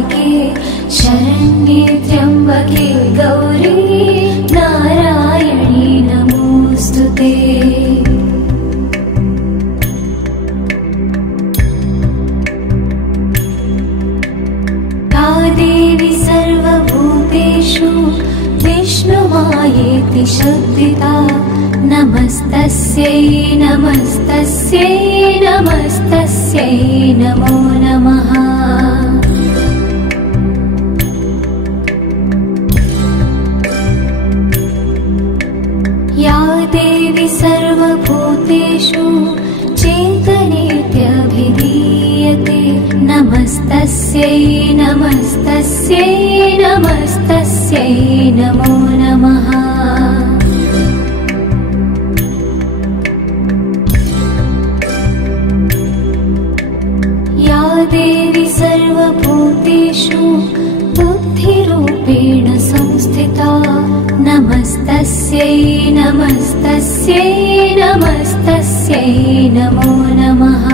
सारिके शरण्ये त्र्यम्बके गौरी नारायणी नमोऽस्तुते। या देवी सर्वभूतेषु विष्णुमायेति शब्दिता नमस्तस्यै नमस्तस्यै नमस्तस्यै नमो नमः। या देवी सर्वभूतेषु चेतनेत्यभिधीयते नमस्तस्यै नमस्तस्यै नमस्तस्यै नमो नमः। या देवी सर्वभूतेषु बुद्धिरूपेण संस्थिता नमस्तस्यै नमस्तस्यै नमस्तस्यै नमो नमः।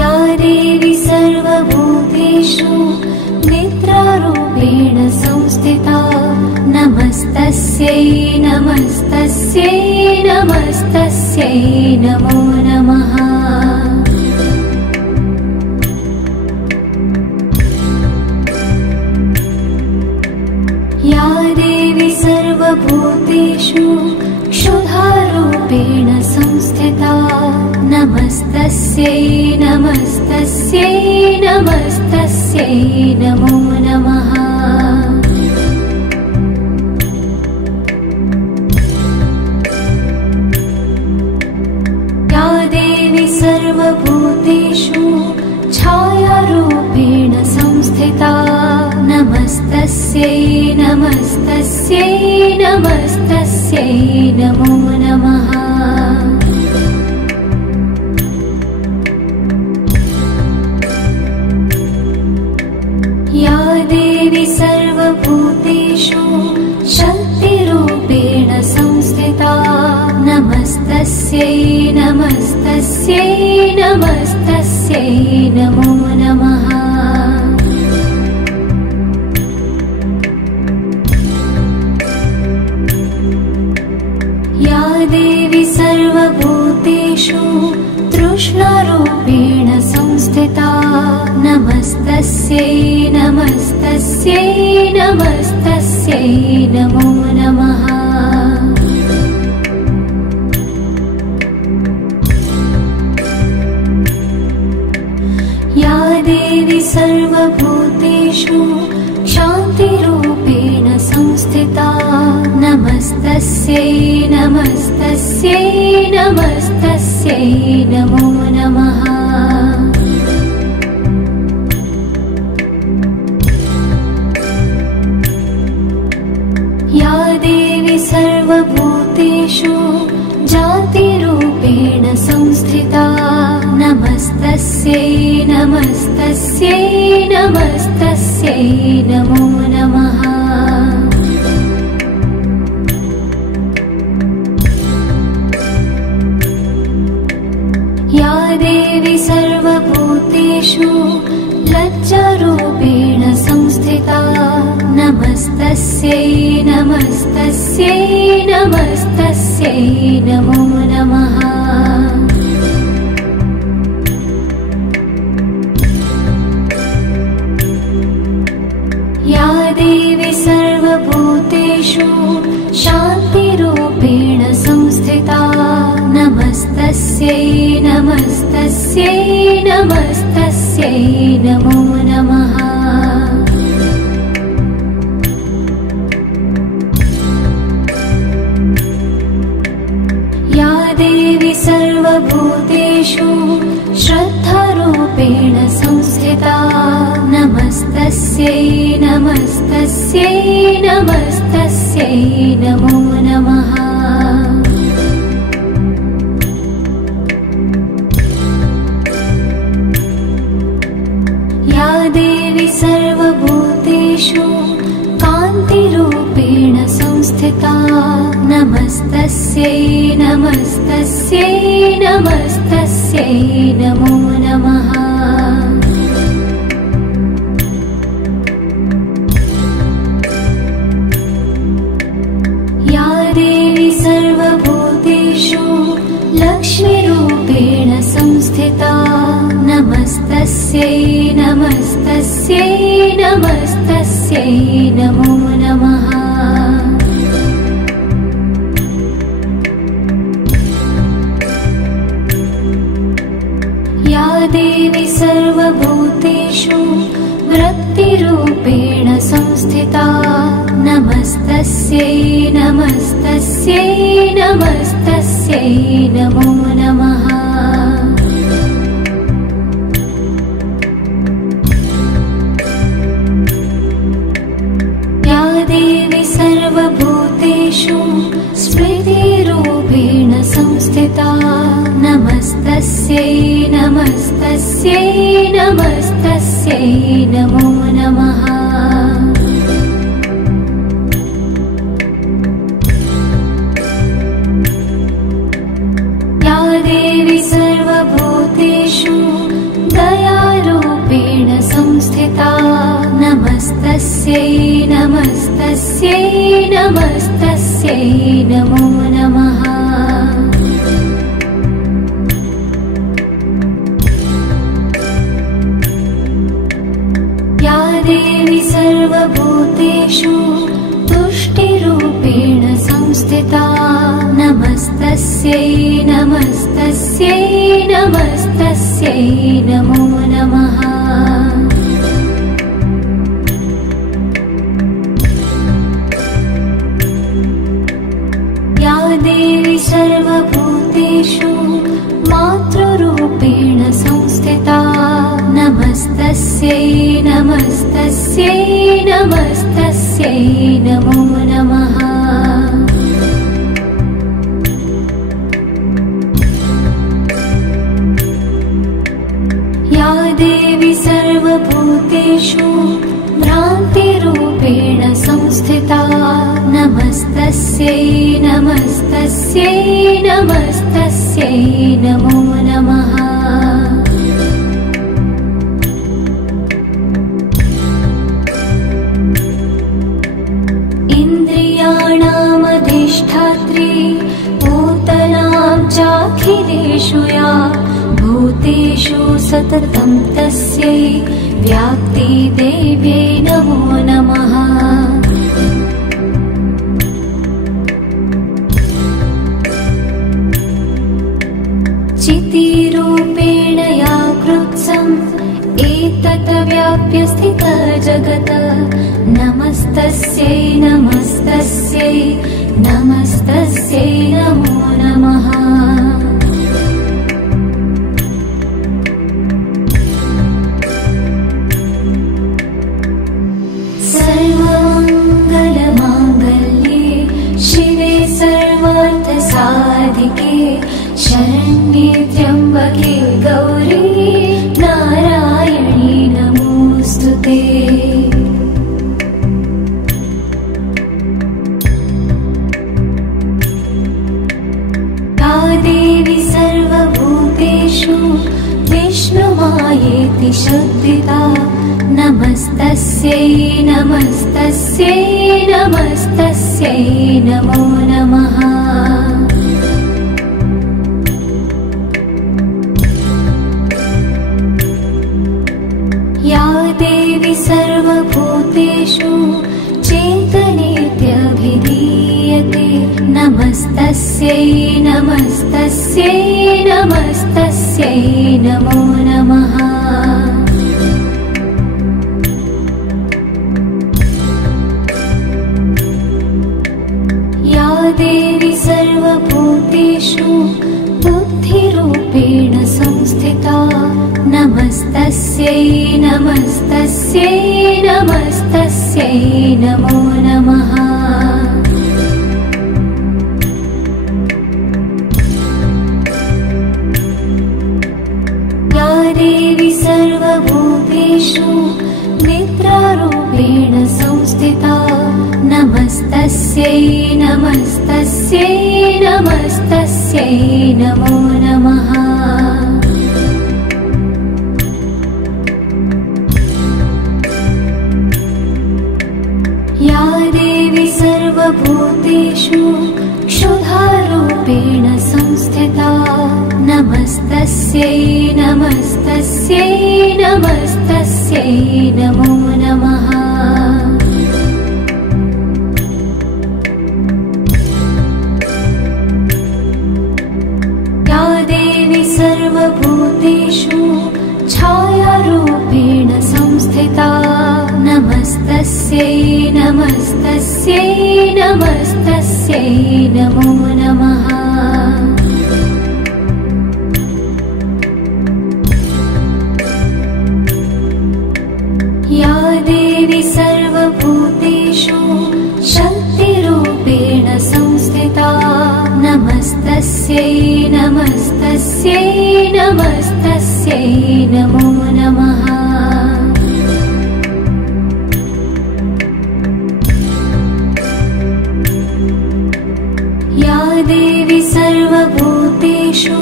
या देवी सर्वभूतेषु निद्रारूपेण संस्थिता नमस्तस्यै नमस्तस्यै नमस्तस्यै नमो नमः। या देवी सर्वभूतेषु क्षुधारूपेण संस्थिता नमस्तस्यै नमस्तस्यै नमस्तस्यै नमो नमः। या देवी सर्वभूतेषु छायारूपेण संस्थिता नमस्तस्यै नमस्तस्यै नमस्तस्यै नमो नमः। या देवी सर्वभूतेषु शक्तिरूपेण संस्थिता नमस्तस्यै नमस्तस्यै नमस्तस्यै नमो नमः। या देवी सर्वभूतेषु तृष्णारूपेण संस्थिता नमस्तस्यै नमस्तस्यै नमस्तस्यै नमो नमः। या देवी सर्वभूतेषु शान्तिरूपेण संस्थिता नमस्तस्यै नमस्तस्यै नमस्तस्यै नमो नमः। या देवी सर्वभूतेषु जातिरूपेण संस्थिता नमस्तस्यै नमस्तस्यै नमस्तस्यै नमो नमः। या देवी सर्वभूतेषु लज्जारूपेण संस्थिता नमस्तस्यै नमस्तस्यै नमस्तस्यै नमो नमः। या देवी सर्वभूतेषु शान्तिरूपेण संस्थिता नमस्तस्यै नमस्तस्यै नमस्तस्यै नमो नमः। या देवी सर्वभूतेषु श्रद्धारूपेण संस्थिता नमस्तस्यै नमस्तस्यै नमस्तस्यै नमो नमः। या देवी सर्वभूतेषु कान्तिरूपेण संस्थिता संस्थिता नमस्तस्यै नमस्तस्यै नमस्तस्यै नमो नमः। या देवी सर्वभूतेषु लक्ष्मीरूपेण संस्थिता नमस्तस्यै नमस्तस्यै नमस्तस्यै नमो नमः। या देवी सर्वभूतेषु वृत्तिरूपेण संस्थिता नमस्तस्यै नमस्तस्यै नमस्तस्यै नमो नमः। या देवी सर्वभूतेषु स्मृतिरूपेण संस्थिता नमस्तस्यै नमस्तस्यै नमस्तस्यै नमो नमः। या देवी सर्वभूतेषु दयारूपेण संस्थिता नमस्तस्यै नमस्तस्यै नमस्तस्यै नमो नमः। या देवी सर्वभूतेषु तुष्टिरूपेण संस्थिता नमस्तस्यै नमस्तस्यै नमस्तस्यै नमो नमः। या देवी सर्वभूतेषु मातृरूपेण संस्थिता नमस्तस्यै नमस्तस्यै नमस्तस्यै नमो नमः। या देवी सर्वभूतेषु भ्रान्तिरूपेण संस्थिता नमस्तस्यै नमस्तस्यै नमस्तस्यै नमो नमः। इन्द्रियाणामधिष्ठात्री भूतनां चाखिलेषु या भूतेषु सततं तस्यै व्याप्तिदेव्यै नमो नमः। चितिरूपेण या कृत्स्नम् एतत् व्याप्य स्थितः जगत् नमस्तस्यै नमस्तस्यै नमस्तस्यै नमो नमः। सर्वमङ्गलमाङ्गल्ये शिवे सर्वार्थसाधिके शरण्ये त्र्यम्बके गौरी नारायणी नमोऽस्तुते। या देवी सर्वभूतेषु विष्णुमायेति शब्दिता नमस्तस्यै नमस्तस्यै नमस्तस्यै नमो नमः। या देवी सर्वभूतेषु चेतनेत्यभिधीयते नमस्तस्यै नमस्तस्यै नमस्तस्यै नमो नमः। या देवी सर्वभूतेषु बुद्धिरूपेण संस्थिता नमस्तस्यै नमस्तस्यै नमस्तस्यै नमो नमः। या देवी सर्वभूतेषु निद्रारूपेण संस्थिता नमस्तस्यै नमस्तस्यै नमस्तस्यै नमस्तस्यै नमो नमः। या देवी सर्वभूतेषु क्षुधारूपेण संस्थिता नमस्तस्यै नमस्तस्यै नमस्तस्यै नमो नमः। या देवी सर्वभूतेषु छायारूपेण संस्थिता नमस्तस्यै नमस्तस्यै नमस्तस्यै नमो नमः। या देवी सर्वभूतेषु शक्तिरूपेण संस्थिता नमस्तस्यै नमस्तस्यै नमस्तस्यै नमो नमः। या देवी सर्वभूतेषु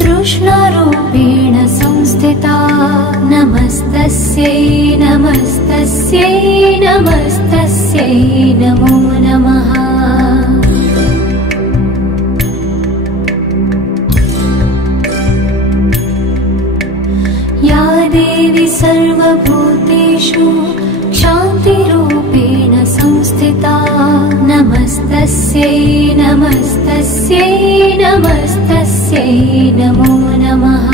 तृष्णारूपेण संस्थिता नमस्तस्यै नमस्तस्यै नमस्तस्यै नमो नमः। या देवी सर्वभूतेषु शान्तिरूपेण संस्थिता नमस्तस्यै नमस्तस्यै नमस्तस्यै नमो नमः।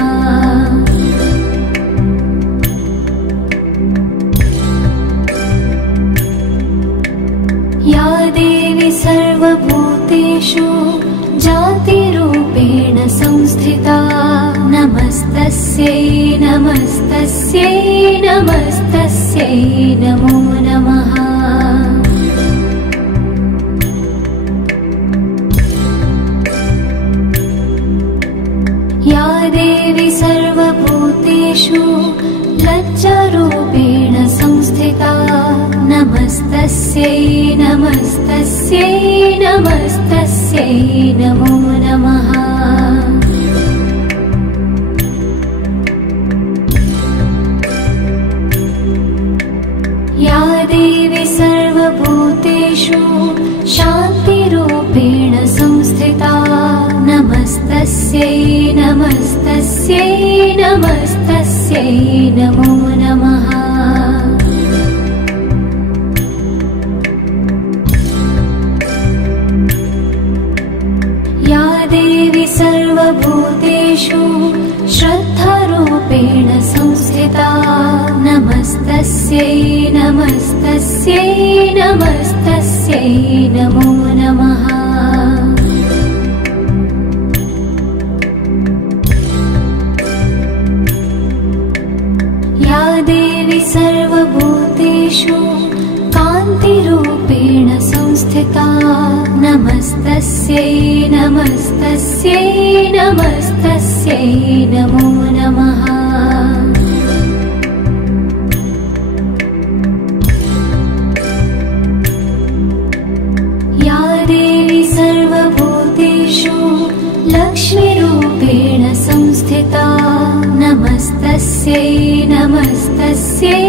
या देवी सर्वभूतेषु जातिरूपेण संस्थिता नमस्तस्यै नमस्तस्यै नमस्तस्यै नमो नमः। या देवी सर्वभूतेषु लज्जारूपेण संस्थिता नमस्तस्यै नमस्तस्यै नमस्तस्यै नमो नमः। या देवी सर्वभूतेषु शान्तिरूपेण संस्थिता नमस्तस्यै नमस्तस्यै नमस्तस्यै नमो नमः। या देवी सर्वभूतेषु श्रद्धारूपेण संस्थिता नमस्तस्यै नमस्तस्यै नमस्तस्यै नमो नमः। या देवी सर्वभूतेषु कान्तिरूपेण संस्थिता नमस्तस्यै नमस्तस्यै नमस्तस्यै नमो नमः। या देवी सर्वभूतेषु लक्ष्मीरूपेण संस्थिता नमस्तस्यै नमस्तस्यै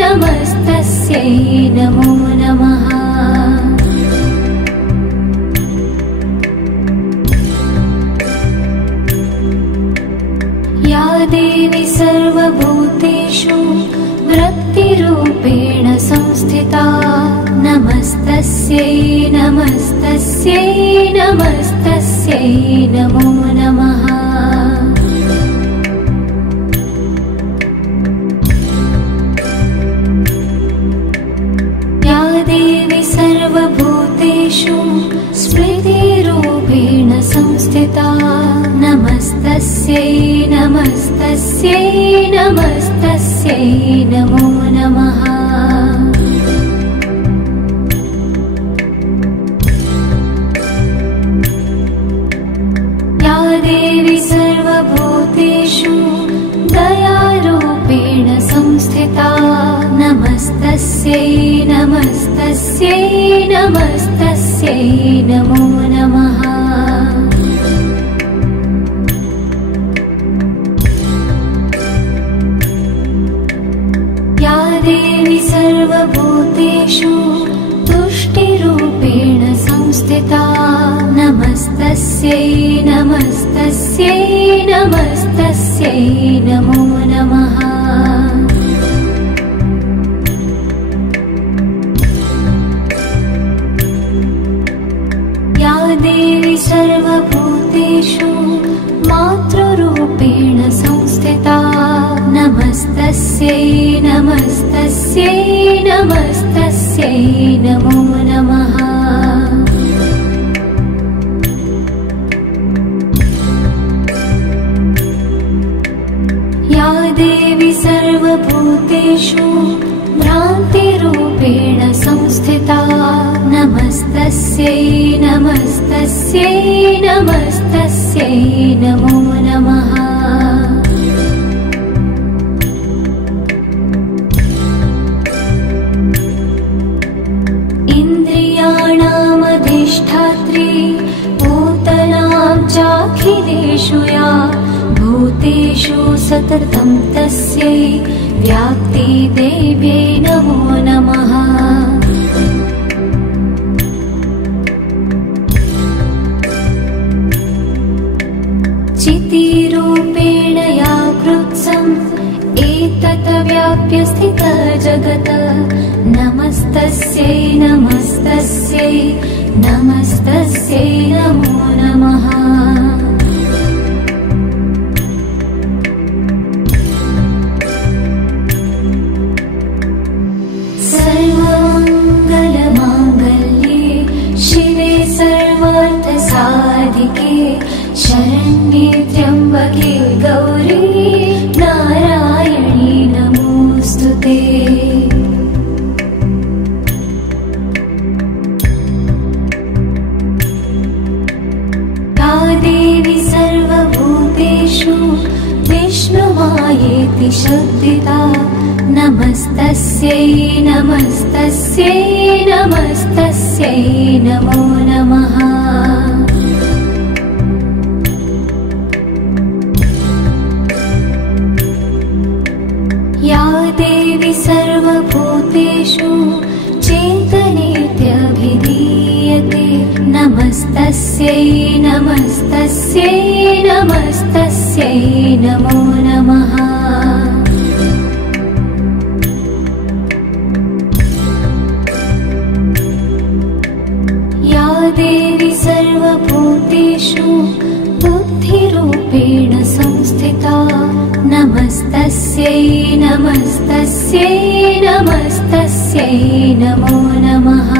नमस्तस्यै नमो नमः। या देवी सर्वभूतेषु वृत्तिरूपेण संस्थिता नमस्तस्यै नमस्तस्यै नमस्तस्यै नमो नमः। या देवी सर्वभूतेषु स्मृतिरूपेण संस्थिता नमस्तस्यै नमस्तस्यै नमस्तस्यै नमो नमः। या देवी सर्वभूतेषु दयारूपेण संस्थिता नमस्तस्यै नमस्तस्यै नमस्तस्यै नमो नमः। या देवी सर्वभूतेषु तुष्टिरूपेण संस्थिता नमस्तस्यै नमस्तस्यै नमस्तस्यै नमो नमः। या देवी सर्वभूतेषु मातृरूपेण संस्थिता नमस्तस्यै नमस्तस्यै नमस्तस्यै नमो नमः। या देवी सर्वभूतेषु भ्रान्तिरूपेण संस्थिता नमस्तस्यै नमस्तस्यै नमस्तस्यै नमो नमः। इन्द्रियाणामधिष्ठात्री भूतनां चाखिलेषु या भूतेषु सततं तस्यै व्याप्तिदेव्यै नमो नमः। चितिरूपेण या कृत्स्नम् एतत् व्याप्य स्थितः जगत् नमस्तस्यै नमस्तस्यै नमस्तस्यै नमो नमः। सर्वमङ्गलमाङ्गल्ये शिवे सर्वार्थसाधिके शरण्ये त्र्यम्बके गौरी नारायणी नमोऽस्तुते। या देवी सर्वभूतेषु विष्णुमायेति शब्दिता नमस्तस्यै नमस्तस्यै नमस्तस्यै नमो नमः। या देवी सर्वभूतेषु चेतनेत्यभिधीयते नमस्तस्यै नमस्तस्यै नमस्तस्यै नमो नमः। या देवी सर्वभूतेषु बुद्धिरूपेण संस्थिता नमस्तस्यै नमस्तस्यै नमस्तस्यै नमो नमः।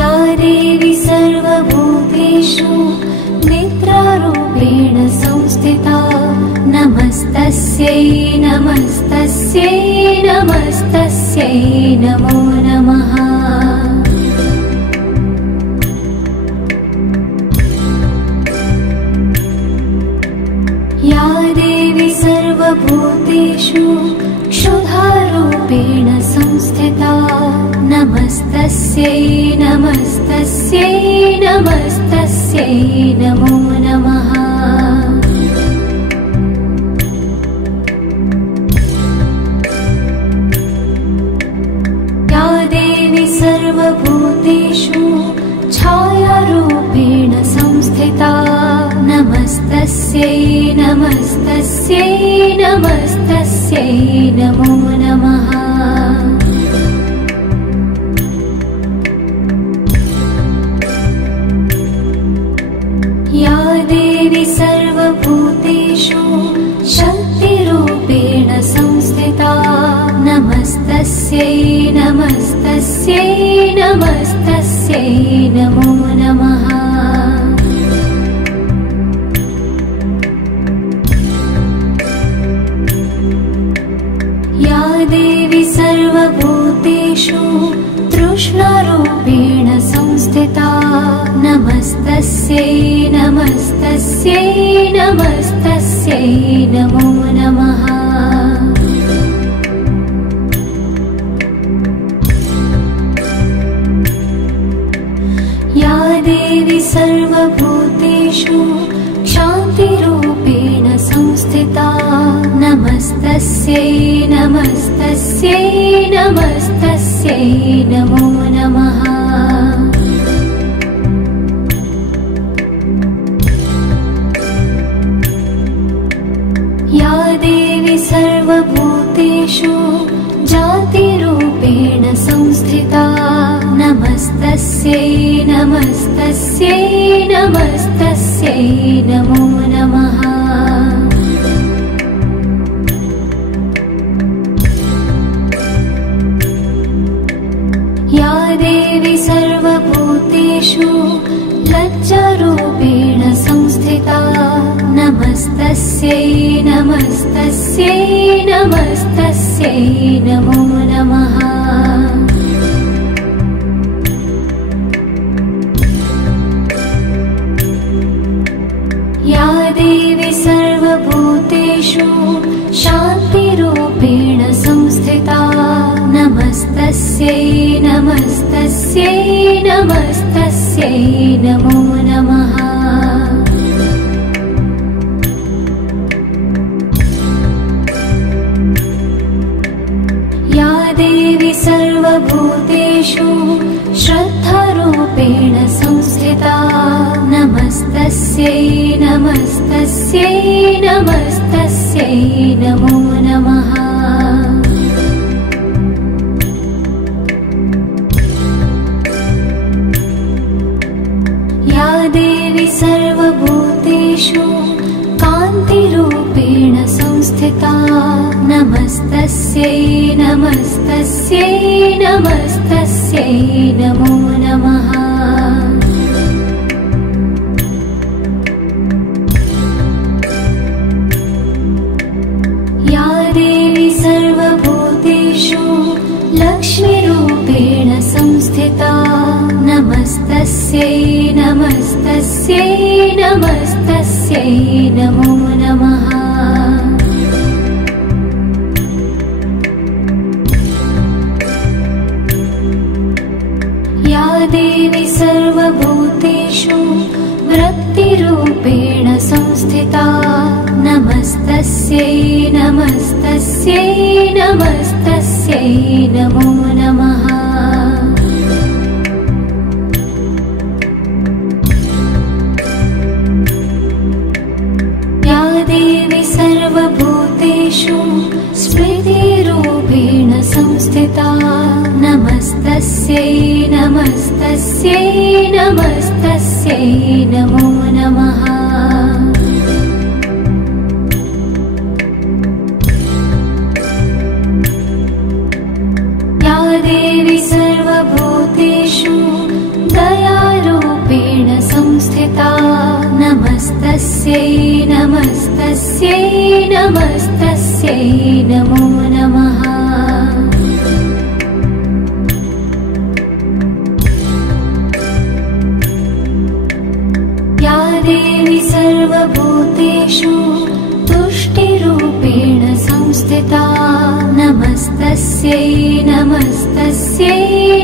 या देवी सर्वभूतेषु निद्रारूपेण संस्थिता नमस्तस्यै नमस्तस्यै नमस्तस्यै नमो नमः। या देवी सर्वभूतेषु क्षुधारूपेण संस्थिता नमस्तस्यै नमस्तस्यै नमस्तस्यै नमो नमः। या देवी सर्वभूतेषु छायारूपेण संस्थिता नमस्तस्यै नमस्तस्यै नमस्तस्यै नमो नमः। या देवी सर्वभूतेषु शक्तिरूपेण संस्थिता नमस्तस्यै नमस्तस्यै नमस्तस्यै नमो नमः। या देवी सर्वभूतेषु तृष्णारूपेण संस्थिता नमस्तस्यै नमस्तस्यै नमस्तस्यै नमो नमः। या देवी सर्वभूतेषु शान्तिरूपेण संस्थिता नमस्तस्यै नमस्तस्यै नमस्तस्यै नमो नमः। या देवी सर्वभूतेषु जातिरूपेण संस्थिता नमस्तस्यै नमस्तस्यै नमस्तस्यै नमो नमः। या देवी सर्वभूतेषु लज्जारूपेण संस्थिता नमस्तस्यै नमस्तस्यै नमस्तस्यै नमो नमः। या देवी सर्वभूतेषु शान्तिरूपेण संस्थिता नमस्तस्यै नमस्तस्यै नमस्तस्यै नमो नमः। या देवी सर्वभूतेषु श्रद्धारूपेण संस्थिता नमस्तस्यै नमस्तस्यै नमस्तस्यै नमो नमः। या देवी सर्वभूतेषु कान्तिरूपेण संस्थिता नमस्तस्यै नमस्तस्यै नमस्तस्यै नमो नमः। या देवी सर्वभूतेषु लक्ष्मीरूपेण संस्थिता नमस्तस्यै नमस्तस्यै नमस्तस्यै नमो नमः। या देवी सर्वभूतेषु वृत्तिरूपेण संस्थिता नमस्तस्यै नमस्तस्यै नमस्तस्यै नमो नमः। या देवी सर्वभूतेषु स्मृतिरूपेण संस्थिता नमस्तस्यै नमस्तस्यै नमस्तस्यै नमो नमः। या देवी सर्वभूतेषु दयारूपेण संस्थिता नमस्तस्यै नमस्तस्यै नमस्तस्यै नमो नमः। या देवी सर्वभूतेषु तुष्टिरूपेण संस्थिता नमस्तस्यै नमस्तस्यै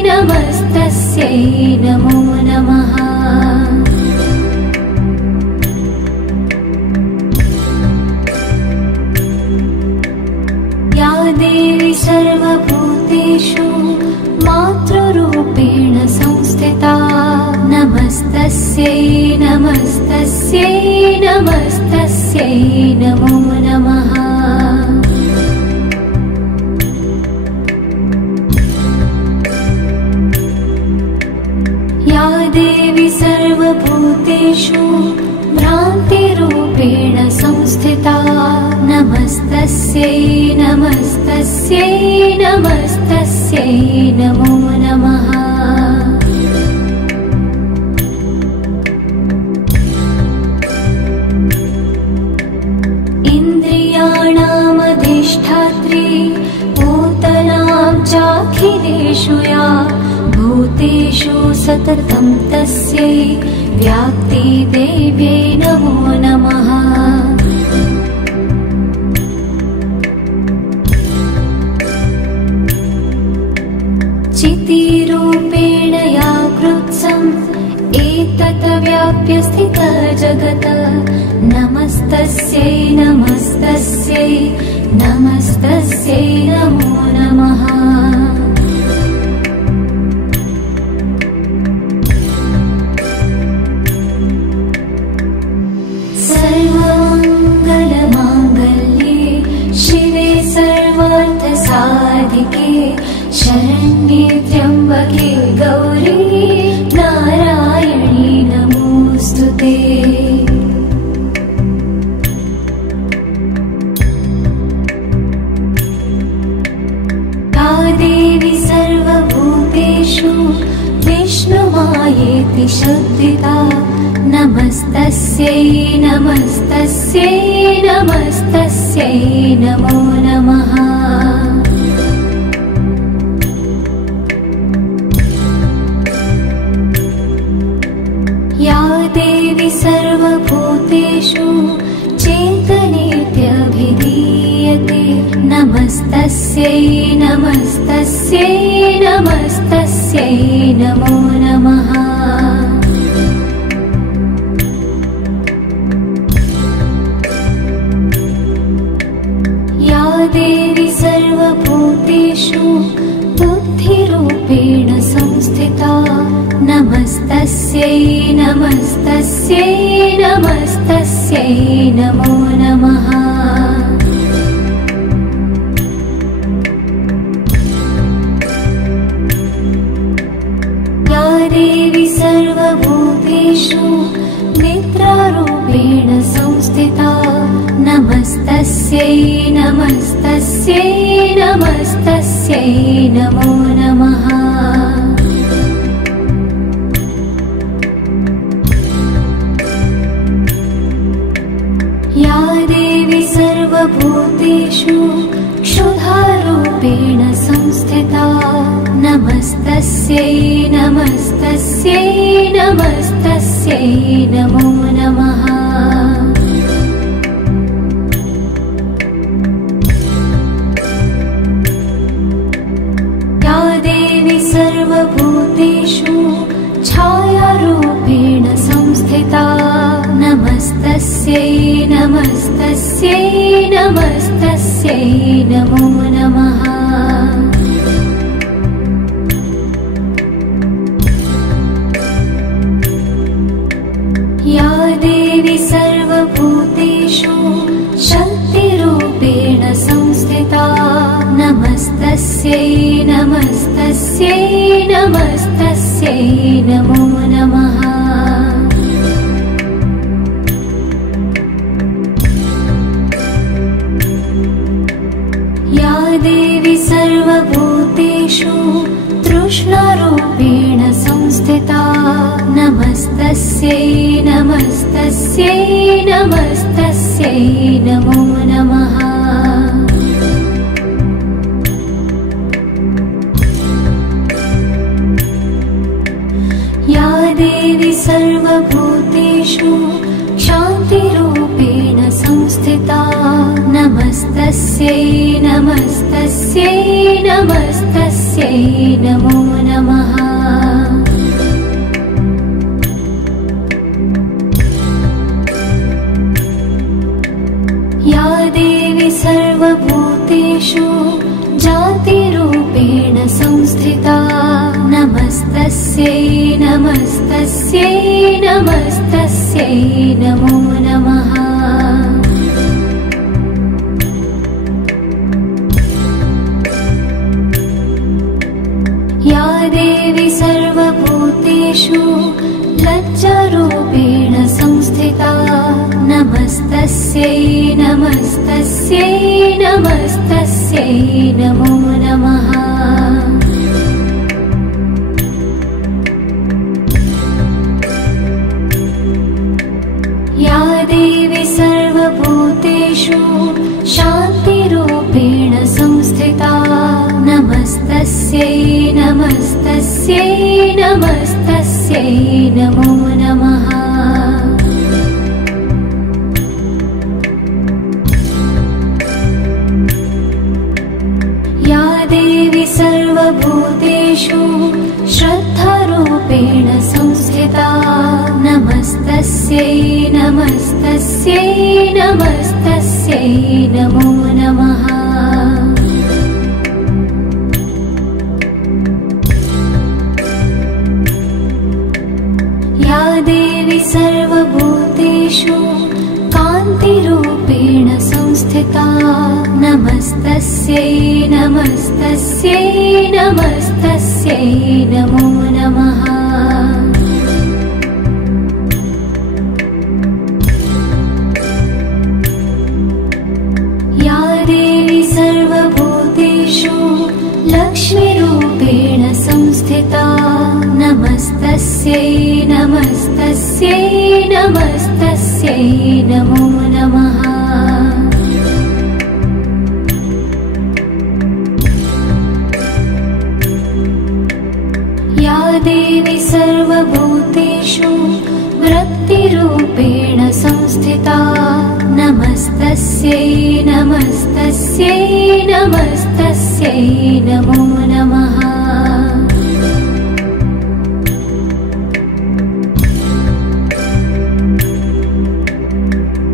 नमस्तस्यै नमो नमः। या देवी सर्वभूतेषु मातृरूपेण संस्थिता नमस्तस्यै नमस्तस्यै नमस्तस्यै नमो नमः। या देवी सर्वभूतेषु भ्रान्तिरूपेण संस्थिता नमस्तस्यै नमस्तस्यै नमस्तस्यै नमो नमः। इन्द्रियाणामधिष्ठात्री भूतनां चाखिलेषु या भूतेषु सततं तस्यै व्याप्तिदेव्यै नमो नमः। जगत नमस्तस्यै नमस्तस्यै नमस्तस्यै नमो नमः। सर्वमङ्गलमाङ्गल्ये शिवे सर्वार्थसाधिके शरण्ये त्र्यम्बके गौरी नारायणी नमोऽस्तुते। या देवी सर्वभूतेषु विष्णुमायेति शब्दिता नमस्तस्यै नमस्तस्यै नमस्तस्यै नमो नमः। या देवी सर्वभूतेषु चेतनेत्यभिधीयते नमस्तस्यै नमस्तस्यै नमस्तस्यै नमो नमः। या देवी सर्वभूतेषु बुद्धिरूपेण संस्थिता नमस्तस्यै नमस्तस्यै नमस्तस्यै नमो नमः। या देवी सर्वभूतेषु निद्रारूपेण संस्थिता नमस्तस्यै नमस्तस्यै नमस्तस्यै नमो नमः। या देवी सर्वभूतेषु क्षुधारूपेण संस्थिता नमस्तस्यै नमस्तस्यै नमस्तस्यै नमो नमः। या देवी सर्वभूतेषु छायारूपेण संस्थिता नमस्तस्यै नमस्तस्यै नमस्तस्यै नमो नमः। या देवी सर्वभूतेषु शक्तिरूपेण संस्थिता नमस्तस्यै नमस्तस्यै नमस्तस्यै नमो नमः। या देवी सर्वभूतेषु तृष्णारूपेण संस्थिता नमस्तस्यै नमस्तस्यै नमस्तस्यै नमो नमः। या देवी सर्वभूतेषु शान्तिरूपेण संस्थिता नमस्तस्यै नमस्तस्यै नमस्तस्यै नमो नमः। या देवी सर्वभूतेषु जातिरूपेण संस्थिता नमस्तस्यै नमस्तस्यै नमस्तस्यै नमो नमः। या देवी सर्वभूतेषु लज्जारूपेण संस्थिता नमस्तस्यै नमस्तस्यै नमस्तस्यै नमो नमः। या देवी सर्वभूतेषु शान्तिरूपेण संस्थिता नमस्तस्यै नमस्तस्यै नमस्तस्यै नमो नमः। या देवी सर्वभूतेषु श्रद्धारूपेण संस्थिता नमस्तस्यै नमस्तस्यै नमस्तस्यै नमस्तस्यै नमो नमः। या देवी सर्वभूतेषु कान्तिरूपेण संस्थिता नमस्तस्यै नमस्तस्यै नमस्तस्यै नमो नमः। या देवी सर्वभूतेषु लक्ष्मीरूपेण संस्थिता नमस्तस्यै नमस्तस्यै नमस्तस्यै नमो नमः। या देवी सर्वभूतेषु वृत्तिरूपेण संस्थिता नमस्तस्यै नमस्तस्यै नमस्तस्यै नमो नमः।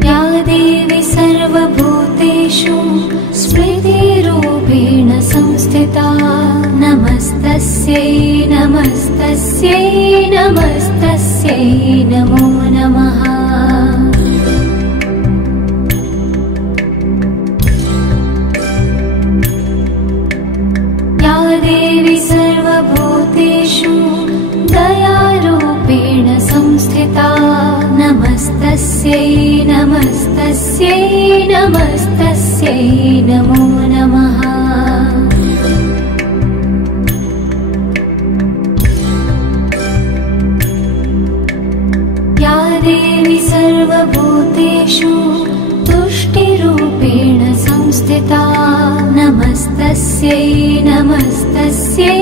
या देवी सर्वभूतेषु स्मृतिरूपेण संस्थिता नमस्तस्यै नमस्तस्यै नमस्तस्यै नमो नमः। या देवी सर्वभूतेषु दयारूपेण संस्थिता नमस्तस्यै नमस्तस्यै नमस्तस्यै नमो नमः। या देवी सर्वभूतेषु तुष्टिरूपेण संस्थिता नमस्तस्यै नमस्तस्यै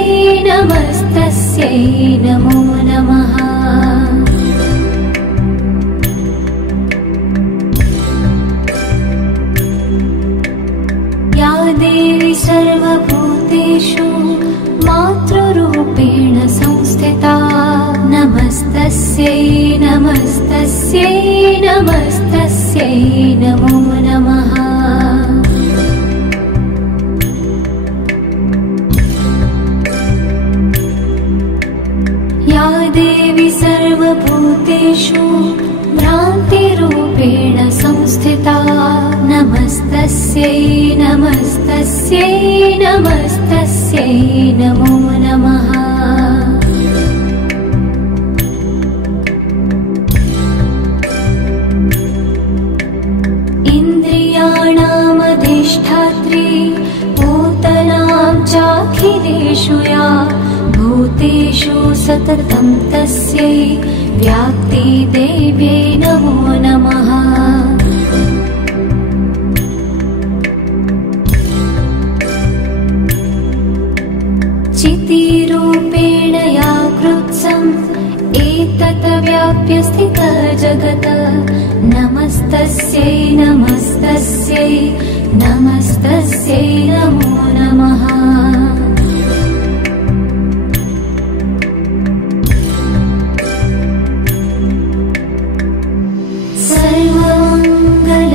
नमस्तस्यै नमो नमः। या देवी सर्वभूतेषु मातृरूपेण संस्थिता नमस्तस्यै नमस्तस्यै नमस्तस्यै नमो नमः। या देवी सर्वभूतेषु भ्रान्तिरूपेण संस्थिता नमस्तस्यै नमस्तस्यै नमस्तस्यै नमो नमः। इन्द्रियाणामधिष्ठात्री भूतनां चाखिलेषु या भूतेषु सततं तस्यै व्याप्तिदेव्यै नमो नमः। चितिरूपेण या कृत्स्नम् एतत् व्याप्य स्थितः जगत् नमस्तस्यै नमस्तस्यै नमस्तस्यै नमो नमः।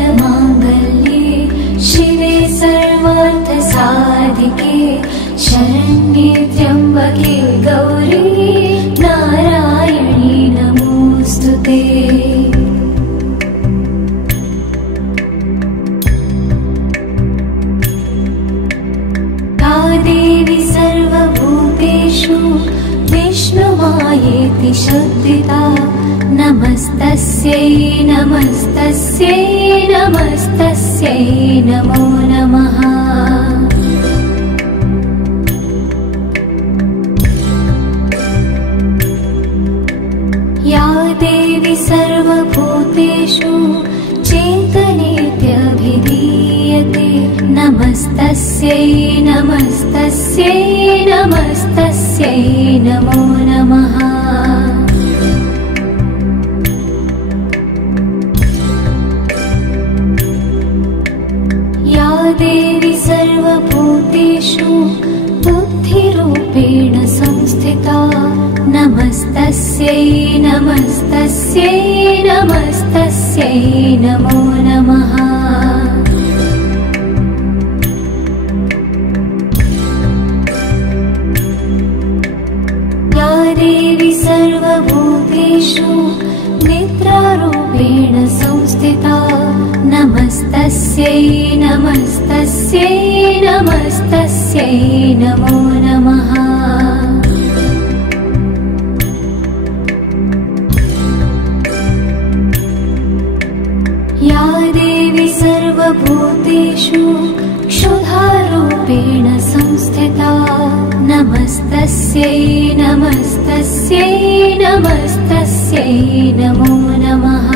सर्वमङ्गलमाङ्गल्ये शिवे सर्वार्थसाधिके शरण्ये त्र्यम्बके गौरी नारायणी नमोऽस्तुते। या देवी सर्वभूतेषु विष्णुमायेति शब्दिता नमस्तस्यै नमस्तस्यै नमस्तस्यै नमो नमः। या देवी सर्वभूतेषु चेतनेत्यभिधीयते नमस्तस्यै नमस्तस्यै नमस्तस्यै नमो नमः। या देवी सर्वभूतेषु बुद्धिरूपेण संस्थिता नमस्तस्यै नमस्तस्यै नमस्तस्यै नमस्तस्यै नमो नमः। या देवी सर्वभूतेषु निद्रारूपेण संस्थिता नमस्तस्यै नमस्तस्यै नमस्तस्यै नमो नमः। या देवी सर्वभूतेषु क्षुधारूपेण संस्थिता नमस्तस्यै नमस्तस्यै नमस्तस्यै नमो नमः।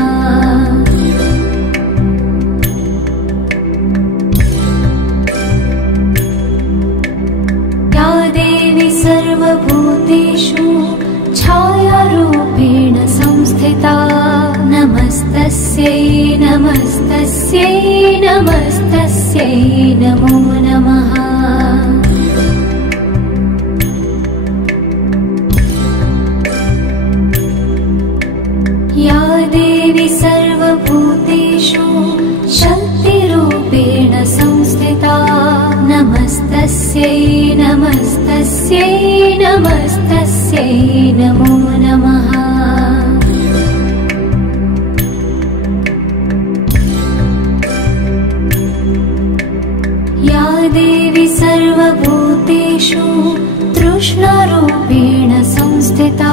या देवी सर्वभूतेषु छायारूपेण संस्थिता नमस्तस्यै नमस्तस्यै नमस्तस्यै नमो नमः। या देवी सर्वभूतेषु शक्तिरूपेण संस्थिता नमस्तस्यै नमस्तस्यै नमस्तस्यै नमो नमः। या देवी सर्वभूतेषु तृष्णारूपेण संस्थिता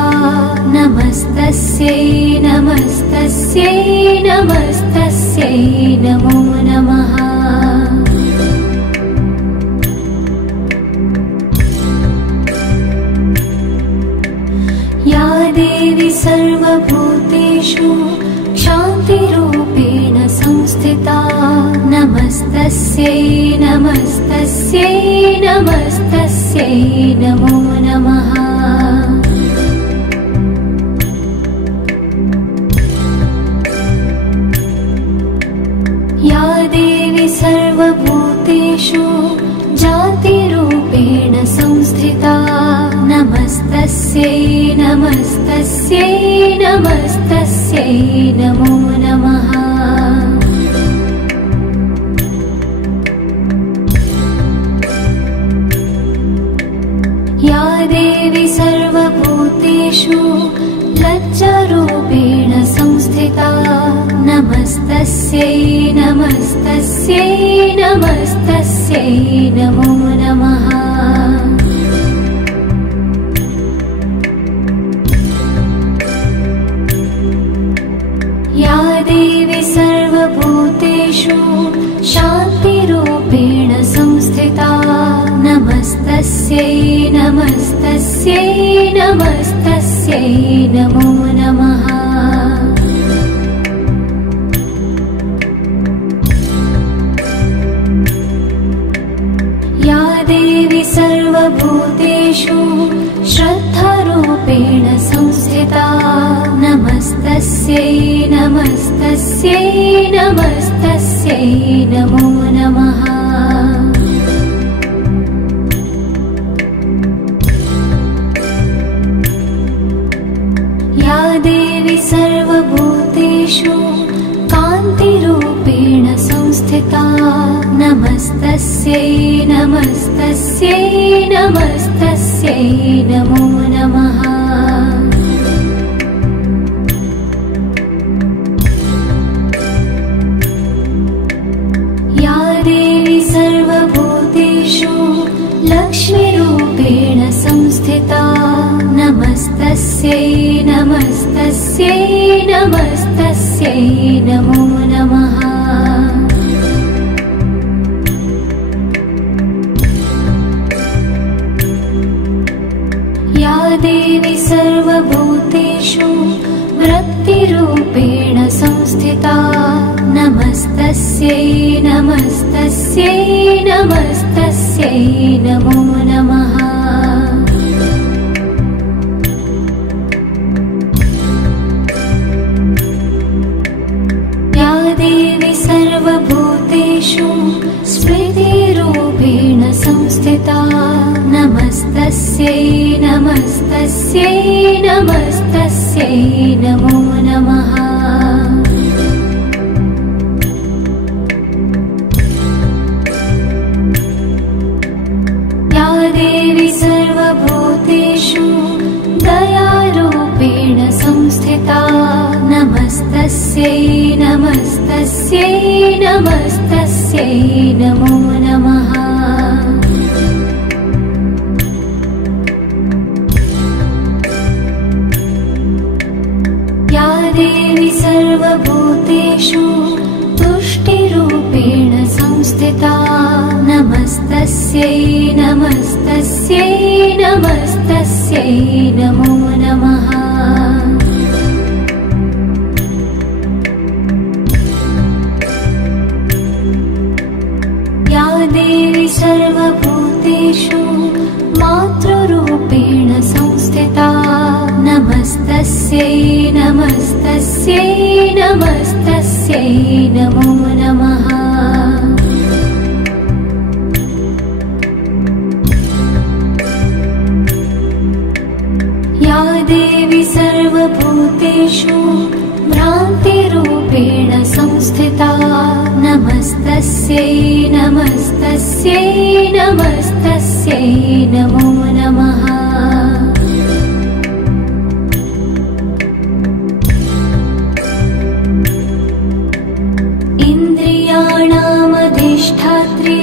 नमस्तस्यै नमस्तस्यै नमस्तस्यै नमो नमः। या देवी सर्वभूतेषु शान्तिरूपेण संस्थिता नमस्तस्यै नमस्तस्यै नमस्तस्यै नमो नमः। या देवी सर्वभूतेषु जातिरूपेण संस्थिता नमस्तस्यै नमस्तस्यै नमस्तस्यै नमो नमः। या देवी सर्वभूतेषु लज्जारूपेण संस्थिता नमस्तस्यै नमस्तस्यै नमस्तस्यै नमो नमः। या देवी सर्वभूतेषु शान्तिरूपेण संस्थिता नमस्तस्यै नमस्तस्यै नमस्तस्यै नमो नमः। या देवी सर्वभूतेषु श्रद्धारूपेण संस्थिता नमस्तस्यै नमस्तस्यै नमस्तस्यै नमो नमः। या देवी सर्वभूतेषु कान्तिरूपेण संस्थिता नमस्तस्यै नमस्तस्यै नमस्तस्यै नमो नमः। या देवी सर्वभूतेषु लक्ष्मीरूपेण संस्थिता नमस्तस्यै नमस्तस्यै नमस्तस्यै नमो नमः। या देवी सर्वभूतेषु वृत्तिरूपेण संस्थिता नमस्तस्यै नमस्तस्यै नमस्तस्यै नमो नमः। या देवी सर्वभूतेषु स्मृतिरूपेण संस्थिता नमस्तस्यै नमस्तस्यै नमस्तस्यै नमस्तस्यै नमो नमः। या देवी सर्वभूतेषु दयारूपेण संस्थिता नमस्तस्यै नमस्तस्यै नमस्तस्यै नमो नमः। या देवी सर्वभूतेषु तुष्टिरूपेण संस्थिता नमस्तस्यै नमस्तस्यै नमस्तस्यै नमो नमः। या देवी सर्वभूतेषु मातृरूपेण संस्थिता नमस्तस्यै नमस्तस्यै नमस्तस्यै नमो नमः। या देवी सर्वभूतेषु भ्रान्तिरूपेण संस्थिता नमस्तस्यै नमस्तस्यै नमस्तस्यै नमो नमः। इन्द्रियाणामधिष्ठात्री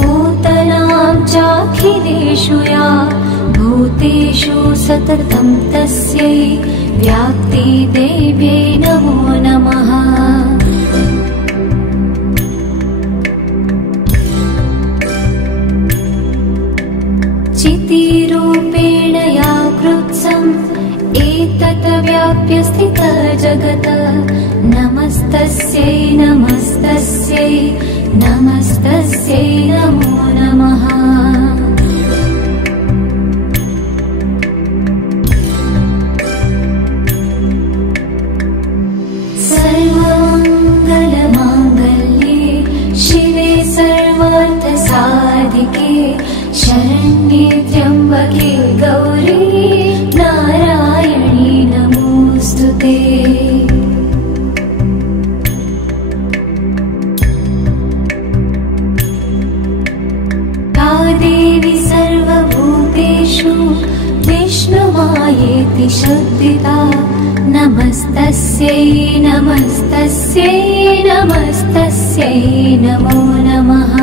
भूतनां चाखिलेषु या भूतेषु सततं तस्यै व्याप्तिदेव्यै नमो नमः। चितिरूपेण या कृत्स्नम् एतत् व्याप्य स्थितः जगत् नमस्तस्यै नमस्तस्यै नमस्तस्यै नमो नमः। सर्वमङ्गलमाङ्गल्ये शिवे सर्वार्थसाधिके शरण्ये त्र्यम्बके गौरी नारायणी नमोऽस्तुते। या देवी सर्वभूतेषु विष्णुमायेति शब्दिता नमस्तस्यै नमस्तस्यै नमस्तस्यै नमो नमः।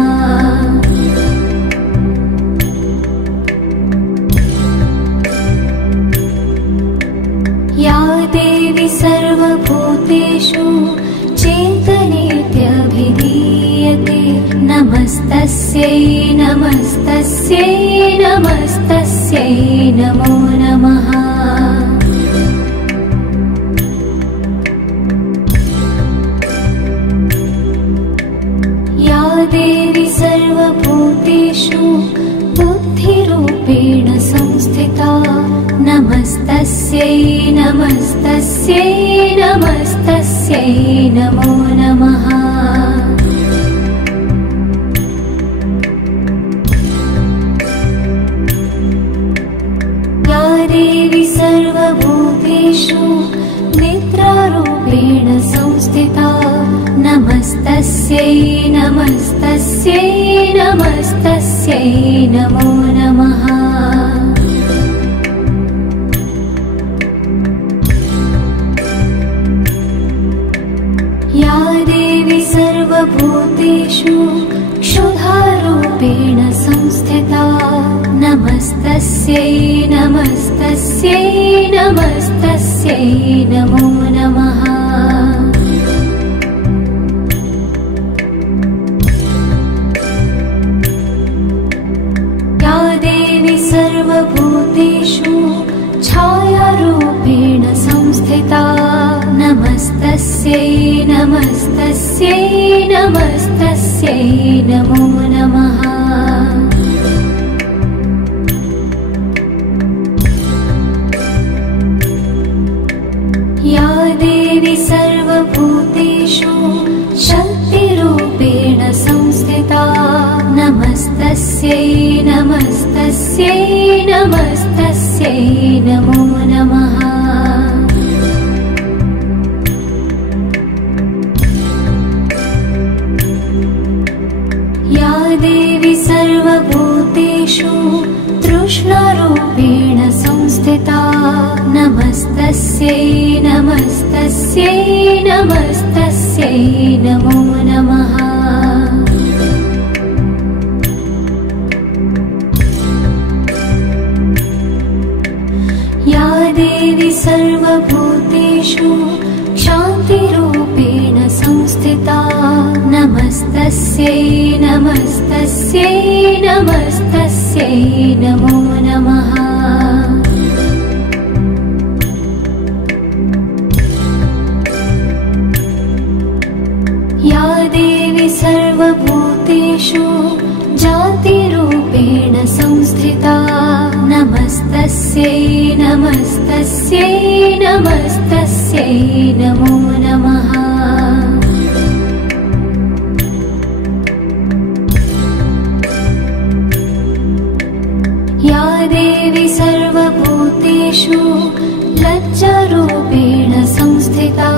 या देवी सर्वभूतेषु चेतनेत्यभिधीयते नमस्तस्यै नमस्तस्यै नमस्तस्यै नमो नमः। या देवी सर्वभूतेषु बुद्धिरूपेण संस्थिता नमस्तस्यै नमस्तस्यै नमस्तस्यै नमो नमः। या देवी सर्वभूतेषु निद्रारूपेण संस्थिता नमस्तस्यै नमस्तस्यै नमस्तस्यै नमो नमः। या देवी सर्वभूतेषु क्षुधारूपेण संस्थिता नमस्तस्यै नमस्तस्यै नमस्तस्यै नमो नमः। या देवी सर्वभूतेषु छायारूपेण संस्थिता नमस्तस्यै नमस्तस्यै नमस्तस्यै नमो नमः। या देवी सर्वभूतेषु शक्तिरूपेण संस्थिता नमस्तस्यै नमस्तस्यै नमस्तस्यै नमो नमः। या देवी सर्वभूतेषु तृष्णारूपेण संस्थिता नमस्तस्यै नमस्तस्यै नमस्तस्यै नमो नमः। या देवी सर्वभूतेषु शान्तिरूपेण संस्थिता नमस्तस्यै नमस्तस्यै नमस्तस्यै नमो नमः। या देवी सर्वभूतेषु जातिरूपेण संस्थिता नमस्तस्यै नमस्तस्यै नमस्तस्यै नमो नमः। या देवी सर्वभूतेषु लज्जारूपेण संस्थिता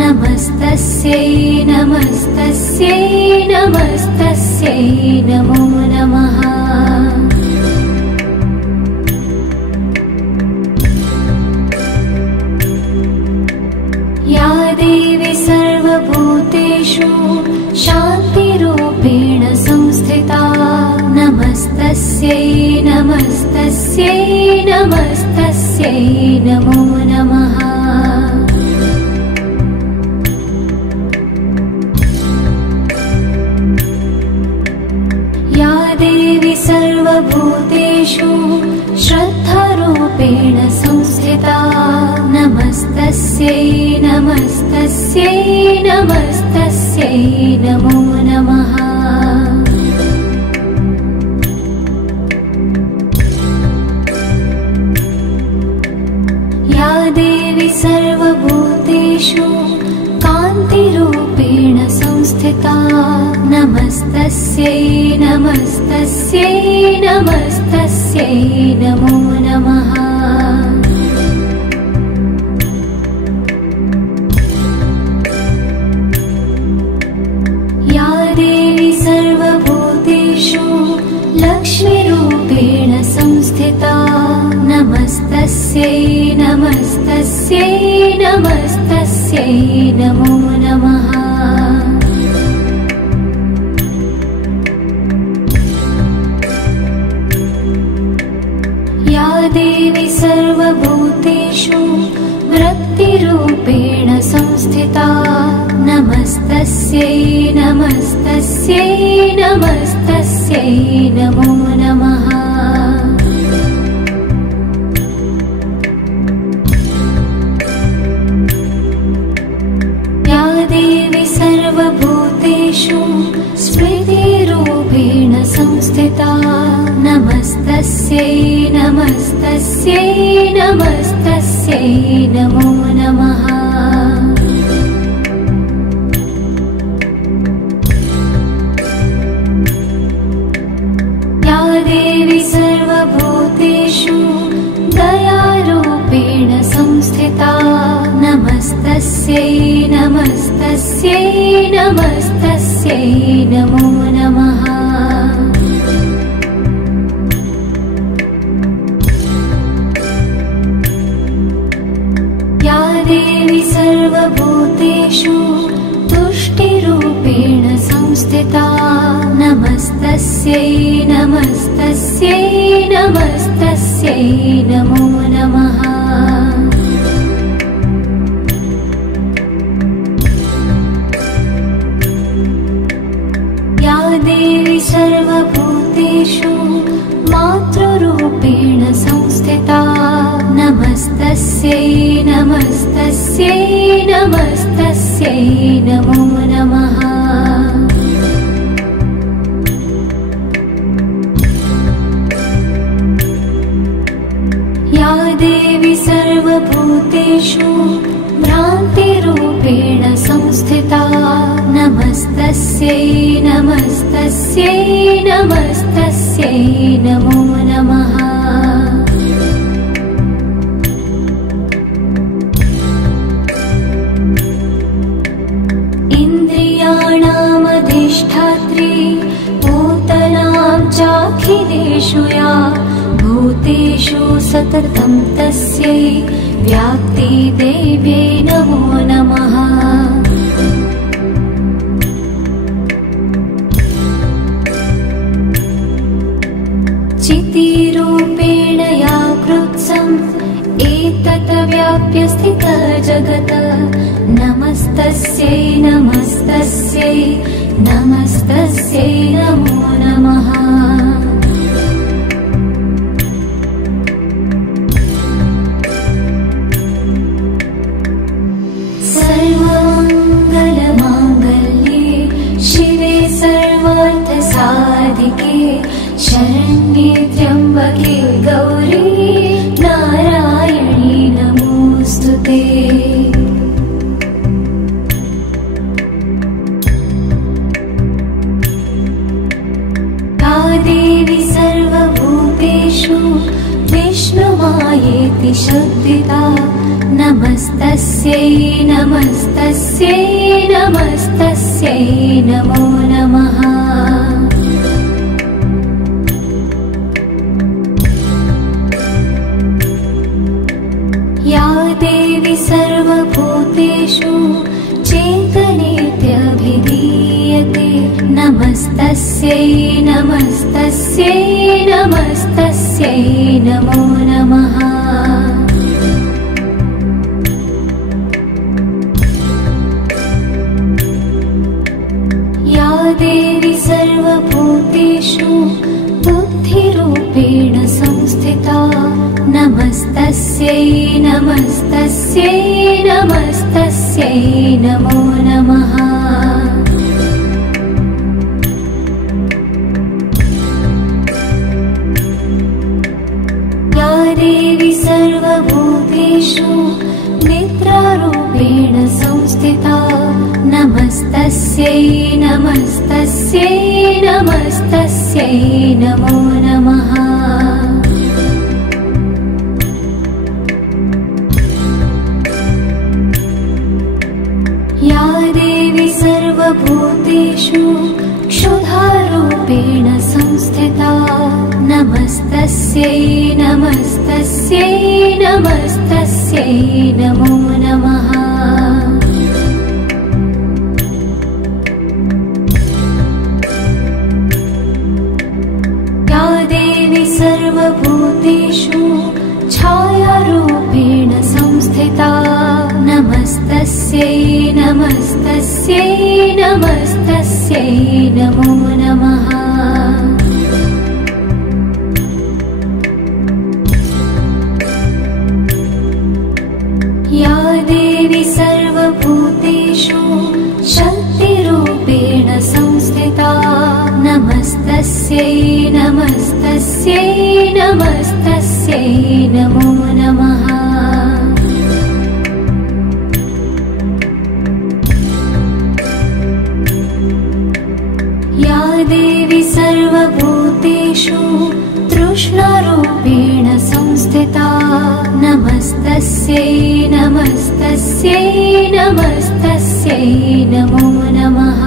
नमस्तस्यै नमस्तस्यै नमस्तस्यै नमो नमः। या देवी सर्वभूतेषु शान्तिरूपेण संस्थिता नमस्तस्यै नमस्तस्यै नमस्तस्यै नमो नमः। या देवी सर्वभूतेषु श्रद्धारूपेण संस्थिता नमस्तस्यै नमस्तस्यै नमस्तस्यै नमो नमः। या देवी सर्वभूतेषु कान्तिरूपेण संस्थिता नमस्तस्यै नमस्तस्यै नमस्तस्यै नमो नमः। या देवी सर्वभूतेषु लक्ष्मीरूपेण संस्थिता नमस्तस्यै नमस्तस्यै नमस्तस्यै नमो नमः। या देवी सर्वभूतेषु वृत्तिरूपेण संस्थिता नमस्तस्यै नमस्तस्यै नमस्तस्यै नमो नमः। या देवी सर्वभूतेषु स्मृतिरूपेण संस्थिता नमस्तस्यै नमस्तस्यै नमस्तस्यै नमो नमः। या देवी सर्वभूतेषु दयारूपेण संस्थिता नमस्तस्यै नमस्तस्यै नमस्तस्यै नमो नमः। या देवी सर्वभूतेषु तुष्टिरूपेण संस्थिता नमस्तस्यै नमस्तस्यै नमस्तस्यै नमो नमः। या देवी सर्वभूतेषु मातृरूपेण संस्थिता नमस्तस्यै नमस्तस्यै नमस्तस्यै नमो नमः। या देवी सर्वभूतेषु भ्रान्तिरूपेण संस्थिता नमस्तस्यै नमस्तस्यै नमस्तस्यै नमो नमः। सर्वभूतेषु या भूतेषु सततं तस्यै व्याप्ति देव्यै नमो नमः। चितिरूपेण या कृत्स्नम् एतत् व्याप्य स्थितः जगत् नमस्तस्यै नमस्तस्यै नमस्तस्यै नमो नमः। सर्वमङ्गलमाङ्गल्ये शिवे सर्वार्थसाधिके शरण्ये त्र्यम्बके गौरी नारायणी नमोऽस्तुते। या देवी सर्वभूतेषु विष्णुमायेति शब्दिता नमस्तस्यै नमस्तस्यै नमस्तस्यै नमो नमः। या देवी सर्वभूतेषु चेतनेत्यभिधीयते नमस्तस्यै नमस्तस्यै नमस्तस्यै नमो नमः। या देवी सर्वभूतेषु बुद्धिरूपेण संस्थिता नमस्तस्यै नमस्तस्यै नमस्तस्यै नमो नमः। या देवी सर्वभूतेषु निद्रारूपेण संस्थिता नमस्तस्यै नमस्तस्यै नमस्तस्यै नमो नमः। या देवी सर्वभूतेषु क्षुधारूपेण संस्थिता नमस्तस्यै नमस्तस्यै नमस्तस्यै नमो नमः। या देवी सर्वभूतेषु छायारूपेण संस्थिता नमस्तस्यै नमस्तस्यै नमस्तस्यै नमो नमः। या देवी सर्वभूतेषु शक्तिरूपेण संस्थिता नमस्तस्यै नमस्तस्यै नमस्तस्यै नमो नमः। या देवी सर्वभूतेषु तृष्णारूपेण संस्थिता नमस्तस्यै नमस्तस्यै नमस्तस्यै नमो नमः।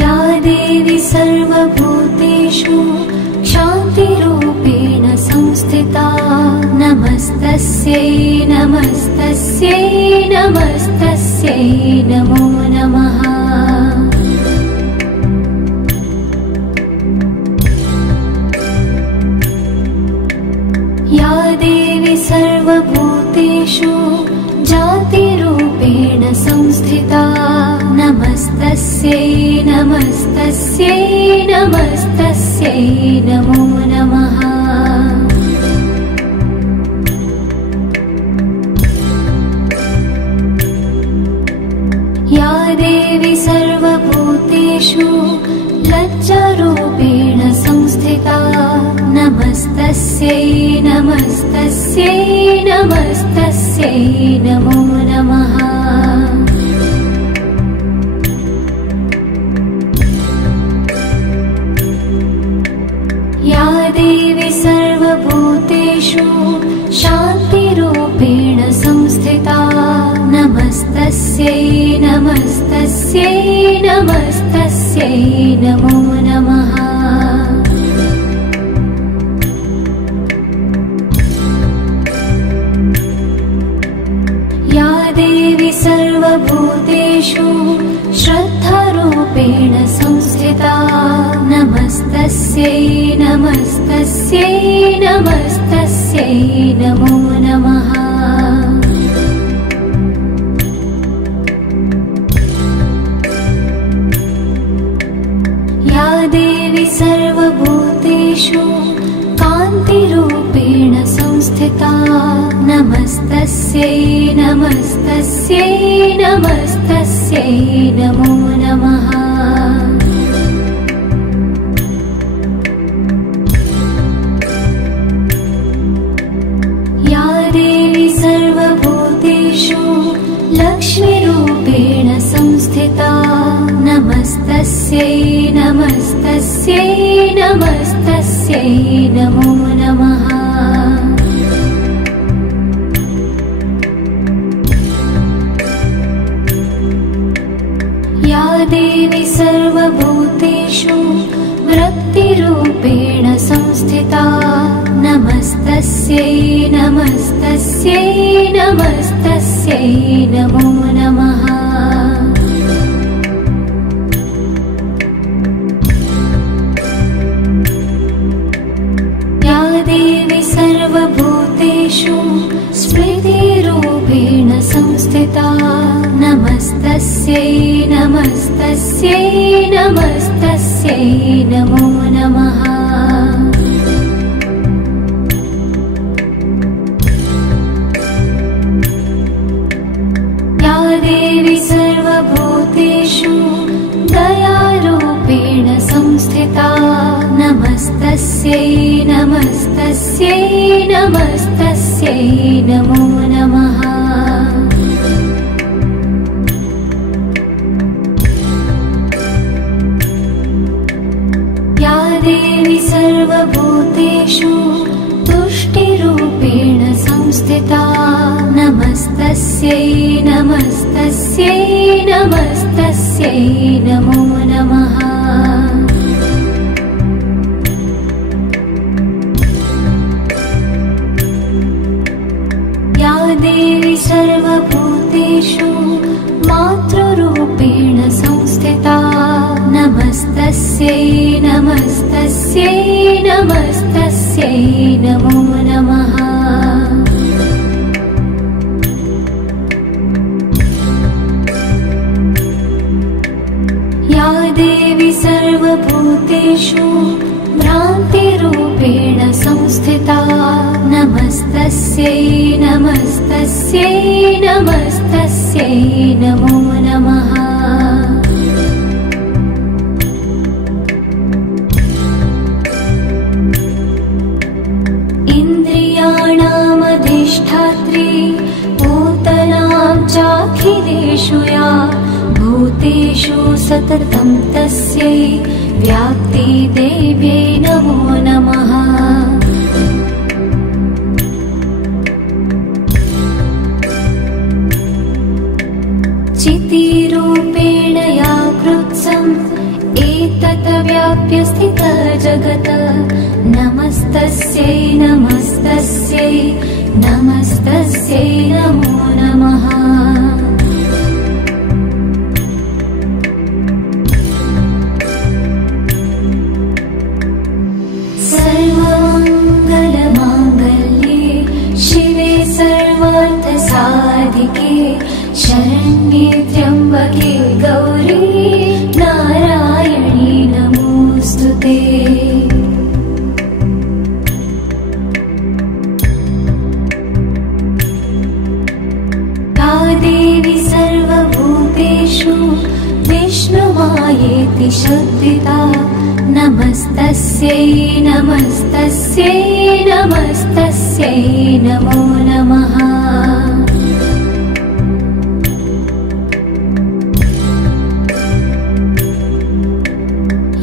या देवी सर्वभूतेषु शान्तिरूपेण संस्थिता नमस्तस्यै नमस्तस्यै नमस्तस्यै नमो नमः। या देवी सर्वभूतेषु जातिरूपेण संस्थिता नमस्तस्यै नमस्तस्यै नमस्तस्यै नमो नमः। या देवी सर्वभूतेषु लज्जारूपेण संस्थिता नमस्तस्यै नमस्तस्यै नमस्तस्यै नमो नमः। या देवी सर्वभूतेषु शान्तिरूपेण संस्थिता नमस्तस्यै नमस्तस्यै नमस्तस्यै नमस्तस्यै नमो नमः। या देवी सर्वभूतेषु श्रद्धारूपेण संस्थिता नमस्तस्यै नमस्तस्यै नमस्तस्यै नमो नमः। या देवी सर्वभूतेषु कान्तिरूपेण संस्थिता नमस्तस्यै नमस्तस्यै नमस्तस्यै नमो नमः। या देवी सर्वभूतेषु लक्ष्मीरूपेण संस्थिता नमस्तस्यै नमस्तस्यै नमस्तस्यै नमो नमः। या देवी सर्वभूतेषु वृत्तिरूपेण संस्थिता नमस्तस्यै नमस्तस्यै नमस्तस्यै नमो नमः। या देवी सर्वभूतेषु स्मृतिरूपेण संस्थिता नमस्तस्यै नमस्तस्यै नमस्तस्यै नमो नमः। या देवी सर्वभूतेषु दयारूपेण संस्थिता नमस्तस्यै नमस्तस्यै नमस्तस्यै नमो नमः। या देवी सर्वभूतेषु तुष्टिरूपेण संस्थिता नमस्तस्यै नमस्तस्यै नमस्तस्यै नमो नमः। या देवी सर्वभूतेषु मातृरूपेण संस्थिता नमस्तस्यै नमस्तस्यै नमस्तस्यै नमो नमः। या देवी सर्वभूतेषु भ्रान्तिरूपेण संस्थिता नमस्तस्यै नमस्तस्यै नमस्तस्यै नमो नमः। इन्द्रियाणामधिष्ठात्री भूतनां चाखिलेषु या भूतेषु सततं तस्यै व्याप्तिदेव्यै नमो नमः। चितिरूपेण या कृत्स्नम् एतत् व्याप्य स्थितः जगत् नमस्तस्यै नमस्तस्यै नमस्तस्यै नमो नमः। सर्वमङ्गलमाङ्गल्ये शिवे सर्वार्थसाधिके शरण्ये त्र्यम्बके गौरी नारायणी नमोऽस्तुते। या देवी सर्वभूतेषु विष्णुमायेति शब्दिता नमस्तस्यै नमस्तस्यै नमस्तस्यै नमो नमः।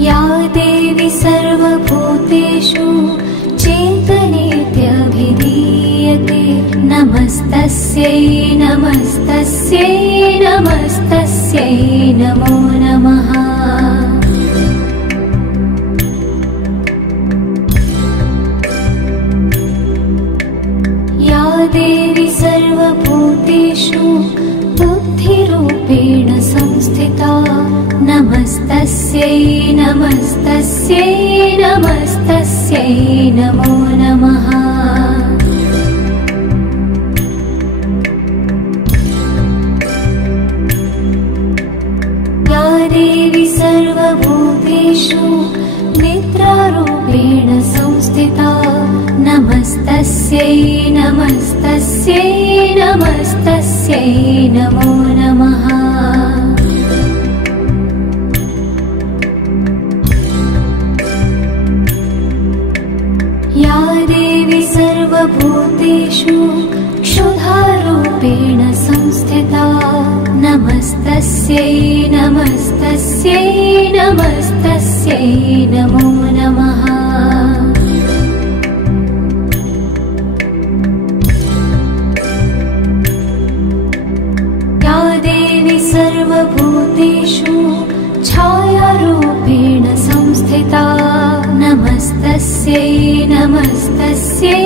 या देवी सर्वभूतेषु चेतनेत्यभिधीयते नमस्तस्यै नमस्तस्यै नमस्तस्यै नमस्तस्यै नमो नमः। या देवी सर्वभूतेषु बुद्धिरूपेण संस्थिता नमस्तस्यै नमस्तस्यै नमस्तस्यै नमो नमः। या देवी सर्वभूतेषु निद्रारूपेण संस्थिता नमस्तस्यै नमस्तस्यै नमस्तस्यै नमो नमः। या देवी सर्वभूतेषु क्षुधारूपेण संस्थिता नमस्तस्यै नमस्तस्यै नमस्तस्यै नमो नमः। या देवी सर्वभूतेषु छायारूपेण संस्थिता नमस्तस्यै नमस्तस्यै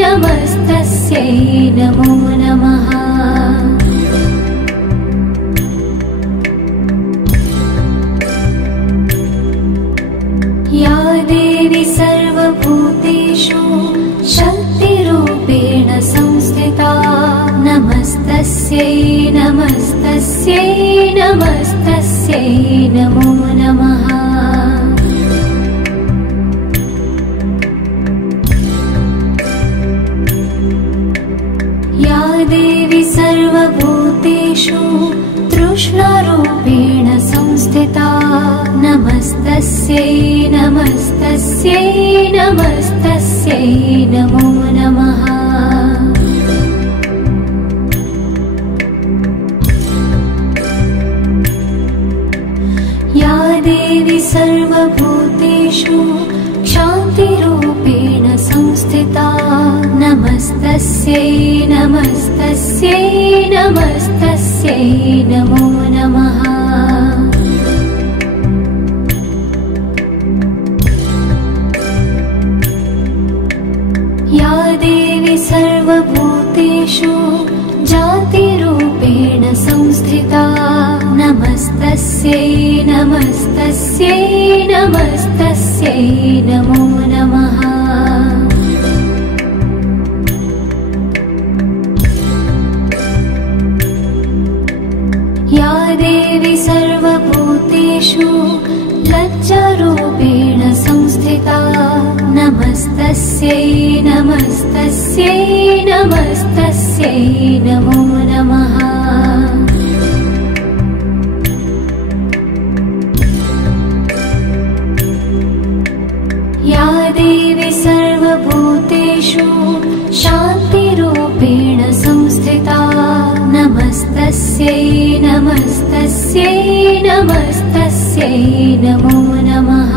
नमस्तस्यै नमो नमः। या देवी सर्वभूतेषु शक्तिरूपेण संस्थिता नमस्तस्यै नमस्तस्यै नमस्तस्यै नमो नमः। या देवी सर्वभूतेषु तृष्णारूपेण संस्थिता नमस्तस्यै नमस्तस्यै नमस्तस्यै नमो नमः। या देवी सर्वभूतेषु शान्तिरूपेण संस्थिता नमस्तस्यै नमस्तस्यै नमस्तस्यै नमो नमः। या देवी सर्वभूतेषु जातिरूपेण संस्थिता नमस्तस्यै नमस्तस्यै नमस्तस्यै नमो नमः। या देवी सर्वभूतेषु लज्जारूपेण संस्थिता नमस्तस्यै नमस्तस्यै नमस्तस्यै नमो नमः। या देवी सर्वभूतेषु शान्तिरूपेण संस्थिता नमस्तस्यै नमस्तस्यै नमस्तस्यै नमो नमः।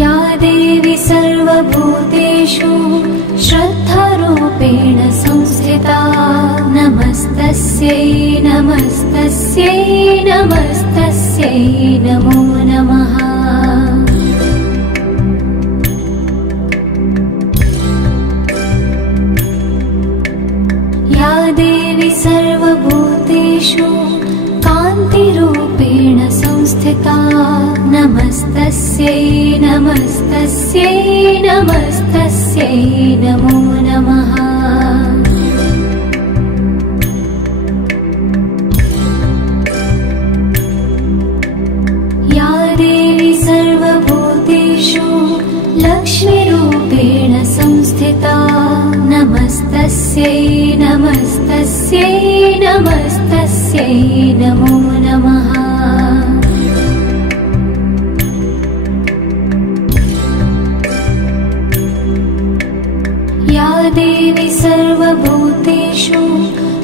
या देवी सर्वभूतेषु श्रद्धारूपेण संस्थिता नमस्तस्यै नमस्तस्यै नमस्तस्यै नमो नमः। या देवी सर्वभूतेषु कान्तिरूपेण संस्थिता नमस्तस्यै नमस्तस्यै नमस्तस्यै नमो नमः। या देवी सर्वभूतेषु लक्ष्मीरूपेण संस्थिता नमस्तस्यै नमस्तस्यै नमस्तस्यै नमो नमः। या देवी सर्वभूतेषु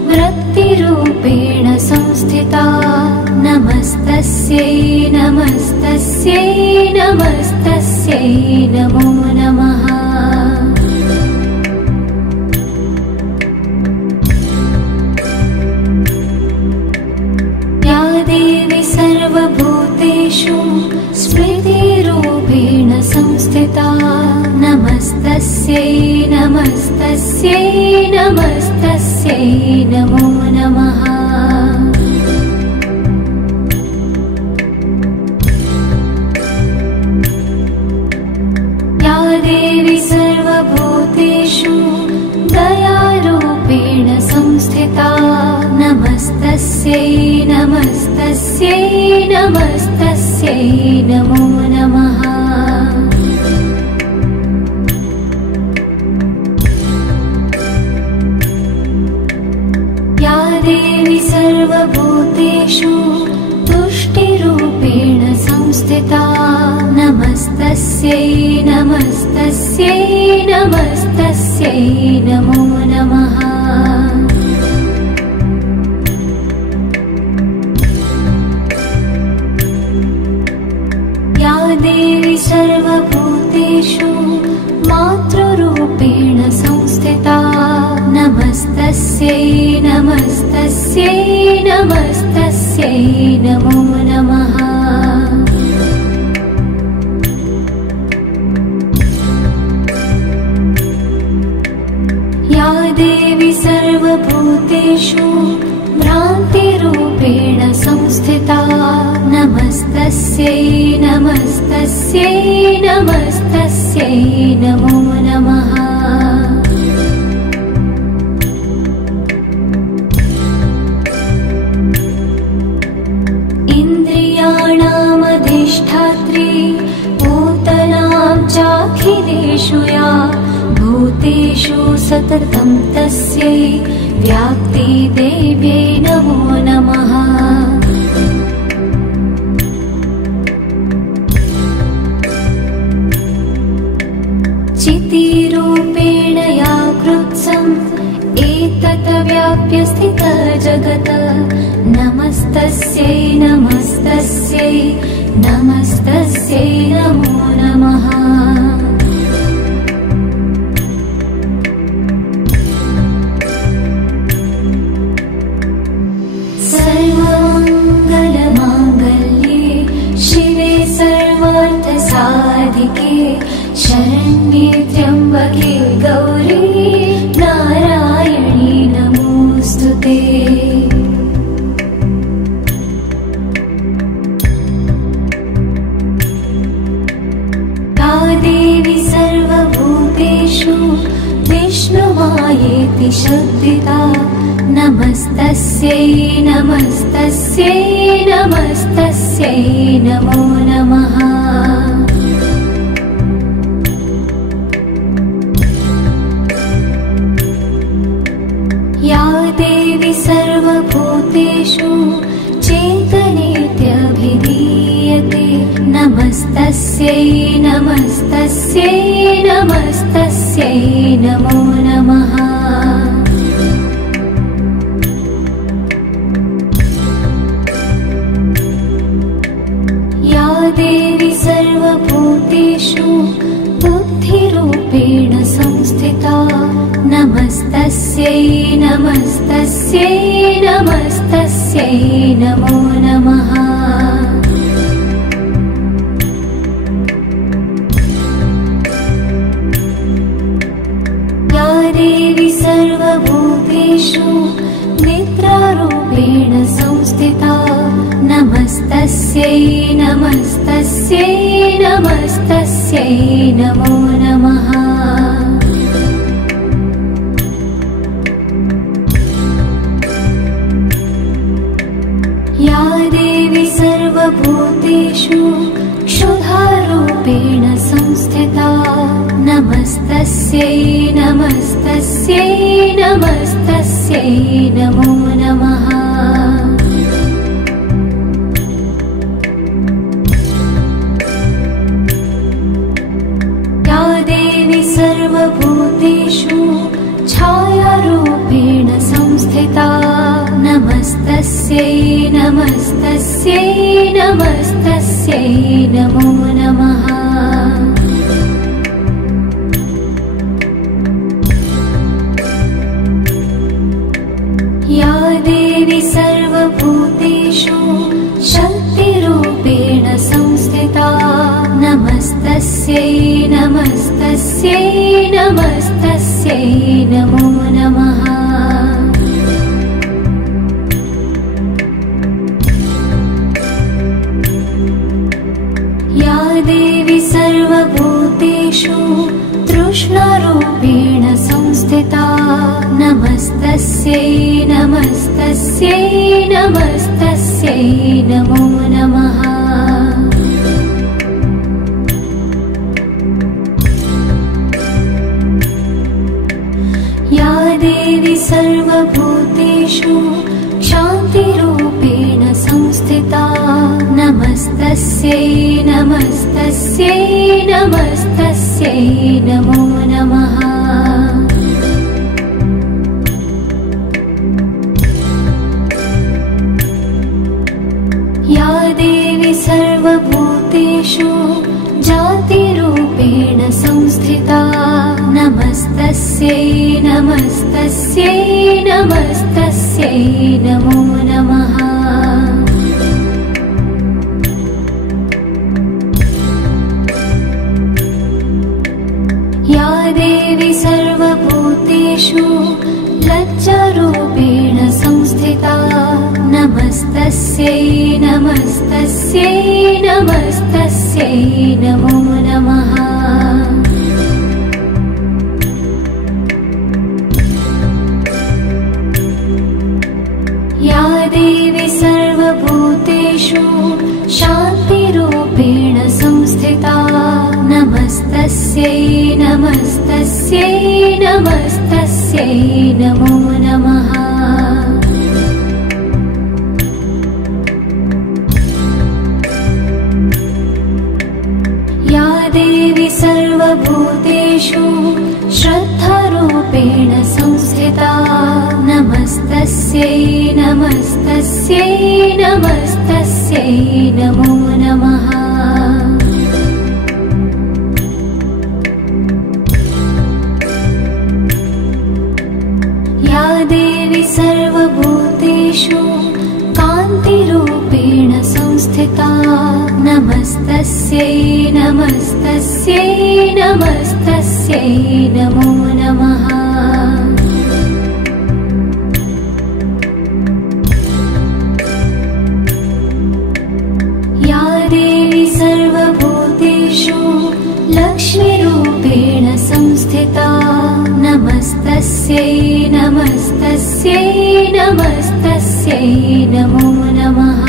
वृत्तिरूपेण संस्थिता नमस्तस्यै नमस्तस्यै नमस्तस्यै नमो नमः। स्मृतिरूपेण संस्थिता नमस्तस्यै नमस्तस्यै नमस्तस्यै नमो नमः। या देवी सर्वभूतेषु दयारूपेण संस्थिता नमस्तस्यै नमस्तस्यै नमस्तस्यै नमो नमः। या देवी सर्वभूतेषु तुष्टिरूपेण संस्थिता नमस्तस्यै नमस्तस्यै नमस्तस्यै नमो नमः। या देवी सर्वभूतेषु मातृरूपेण संस्थिता नमस्तस्यै नमस्तस्यै नमस्तस्यै नमो नमः। या देवी सर्वभूतेषु भ्रान्तिरूपेण संस्थिता नमस्तस्यै नमस्तस्यै नमस्तस्यै नमो नमः। इन्द्रियाणामधिष्ठात्री भूतनां चाखिलेषु या भूतेषु सततं तस्यै व्याप्तिदेव्यै नमो नमः। चितिरूपेण या कृत्स्नम् एतत् व्याप्य स्थितः जगत् नमस्तस्यै नमस्तस्यै नमस्तस्यै नमो नमः। सर्वमङ्गलमाङ्गल्ये शिवे सर्वार्थसाधिके शरण्ये त्र्यम्बके गौरी नारायणी नमोऽस्तुते। या देवी सर्वभूतेषु विष्णुमायेति शब्दिता नमस्तस्यै नमस्तस्यै नमस्तस्यै नमो नमः। या देवी सर्वभूतेषु चेतनेत्यभिधीयते नमस्तस्यै नमस्तस्यै नमस्तस्यै नमो नमः। या देवी सर्वभूतेषु बुद्धिरूपेण संस्थिता नमस्तस्यै नमस्तस्यै नमस्तस्यै नमो नमः। या देवी सर्वभूतेषु निद्रारूपेण संस्थिता नमस्तस्यै नमस्तस्यै नमस्तस्यै नमो नमः। या देवी सर्वभूतेषु क्षुधारूपेण संस्थिता नमस्तस्यै नमस्तस्यै नमस्तस्यै नमो नमः। या देवी सर्वभूतेषु छायारूपेण संस्थिता नमस्तस्यै नमस्तस्यै नमस्तस्यै नमो नमः। या देवी सर्वभूतेषु शक्तिरूपेण संस्थिता नमस्तस्यै नमस्तस्यै नमस्तस्यै नमो नमः। या देवी सर्वभूतेषु तृष्णारूपेण संस्थिता नमस्तस्यै नमस्तस्यै नमस्तस्यै नमो नमः। या देवी सर्वभूतेषु शान्तिरूपेण संस्थिता नमस्तस्यै नमस्तस्यै नमस्तस्यै नमो नमः। या देवी सर्वभूतेषु जातिरूपेण संस्थिता नमस्तस्यै नमस्तस्यै नमस्तस्यै नमो नमः। या देवी सर्वभूतेषु लज्जारूपेण संस्थिता नमस्तस्यै नमस्तस्यै नमस्तस्यै नमो नमः। या देवी सर्वभूतेषु शान्तिरूपेण संस्थिता नमस्तस्यै नमस्तस्यै नमस्तस्यै नमो नमः। या देवी सर्वभूतेषु श्रद्धारूपेण संस्थिता नमस्तस्यै नमस्तस्यै नमस्तस्यै नमो नमः। या देवी सर्वभूतेषु कान्तिरूपेण संस्थिता नमस्तस्यै नमस्तस्यै नमस्तस्यै नमो नमः। या देवी सर्वभूतेषु लक्ष्मीरूपेण संस्थिता नमस्तस्यै नमस्तस्यै नमस्तस्यै नमो नमः।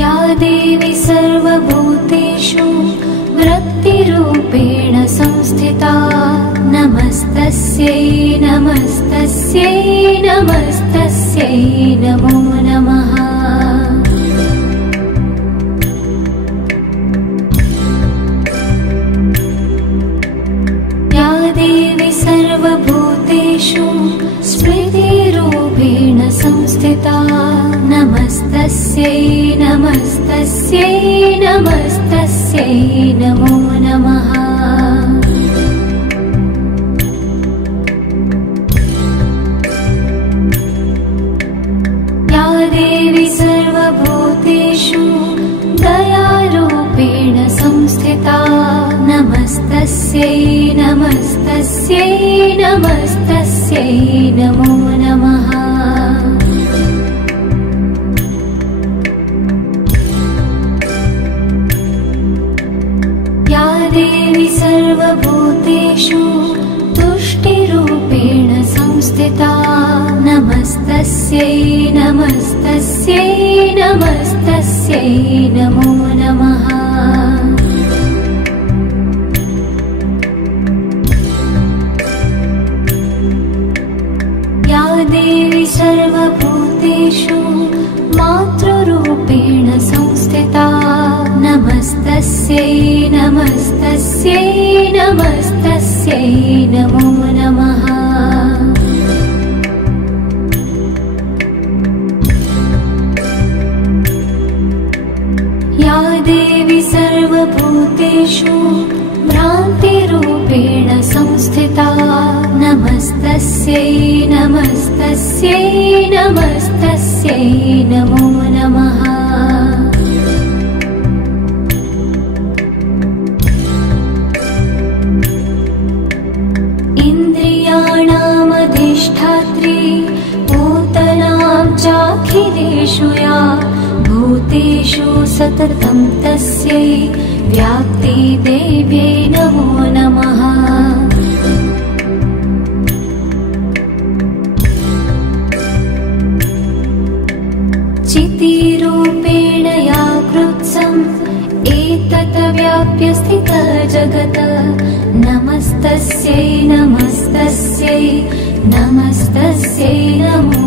या देवी सर्वभूतेषु वृत्तिरूपेण संस्थिता नमस्तस्यै नमस्तस्यै नमस्तस्यै नमो नमः। या देवी सर्वभूतेषु स्मृतिरूपेण संस्थिता नमस्तस्यै नमस्तस्यै नमस्तस्यै नमो नमः। या देवी सर्वभूतेषु दयारूपेण संस्थिता नमस्तस्यै नमस्तस्यै नमस्तस्यै नमो नमः। या देवी सर्वभूतेषु तुष्टिरूपेण संस्थिता नमस्तस्यै नमस्तस्यै नमस्तस्यै नमो नमः। या देवी सर्वभूतेषु मातृरूपेण संस्थिता नमस्तस्यै नमस्तस्यै नमस्तस्यै नमो नमः। या देवी सर्वभूतेषु भ्रान्तिरूपेण संस्थिता नमस्तस्यै नमस्तस्यै नमस्तस्यै नमस्तस्यै नमो नमः। इन्द्रियाणामधिष्ठात्री भूतनां चाखिलेषु या भूतेषु सततं तस्यै व्याप्तिदेव्यै नमो नमः। चितिरूपेण या कृत्स्नम् एतत् व्याप्य स्थितः जगत् नमस्तस्यै नमस्तस्यै नमस्तस्यै नमो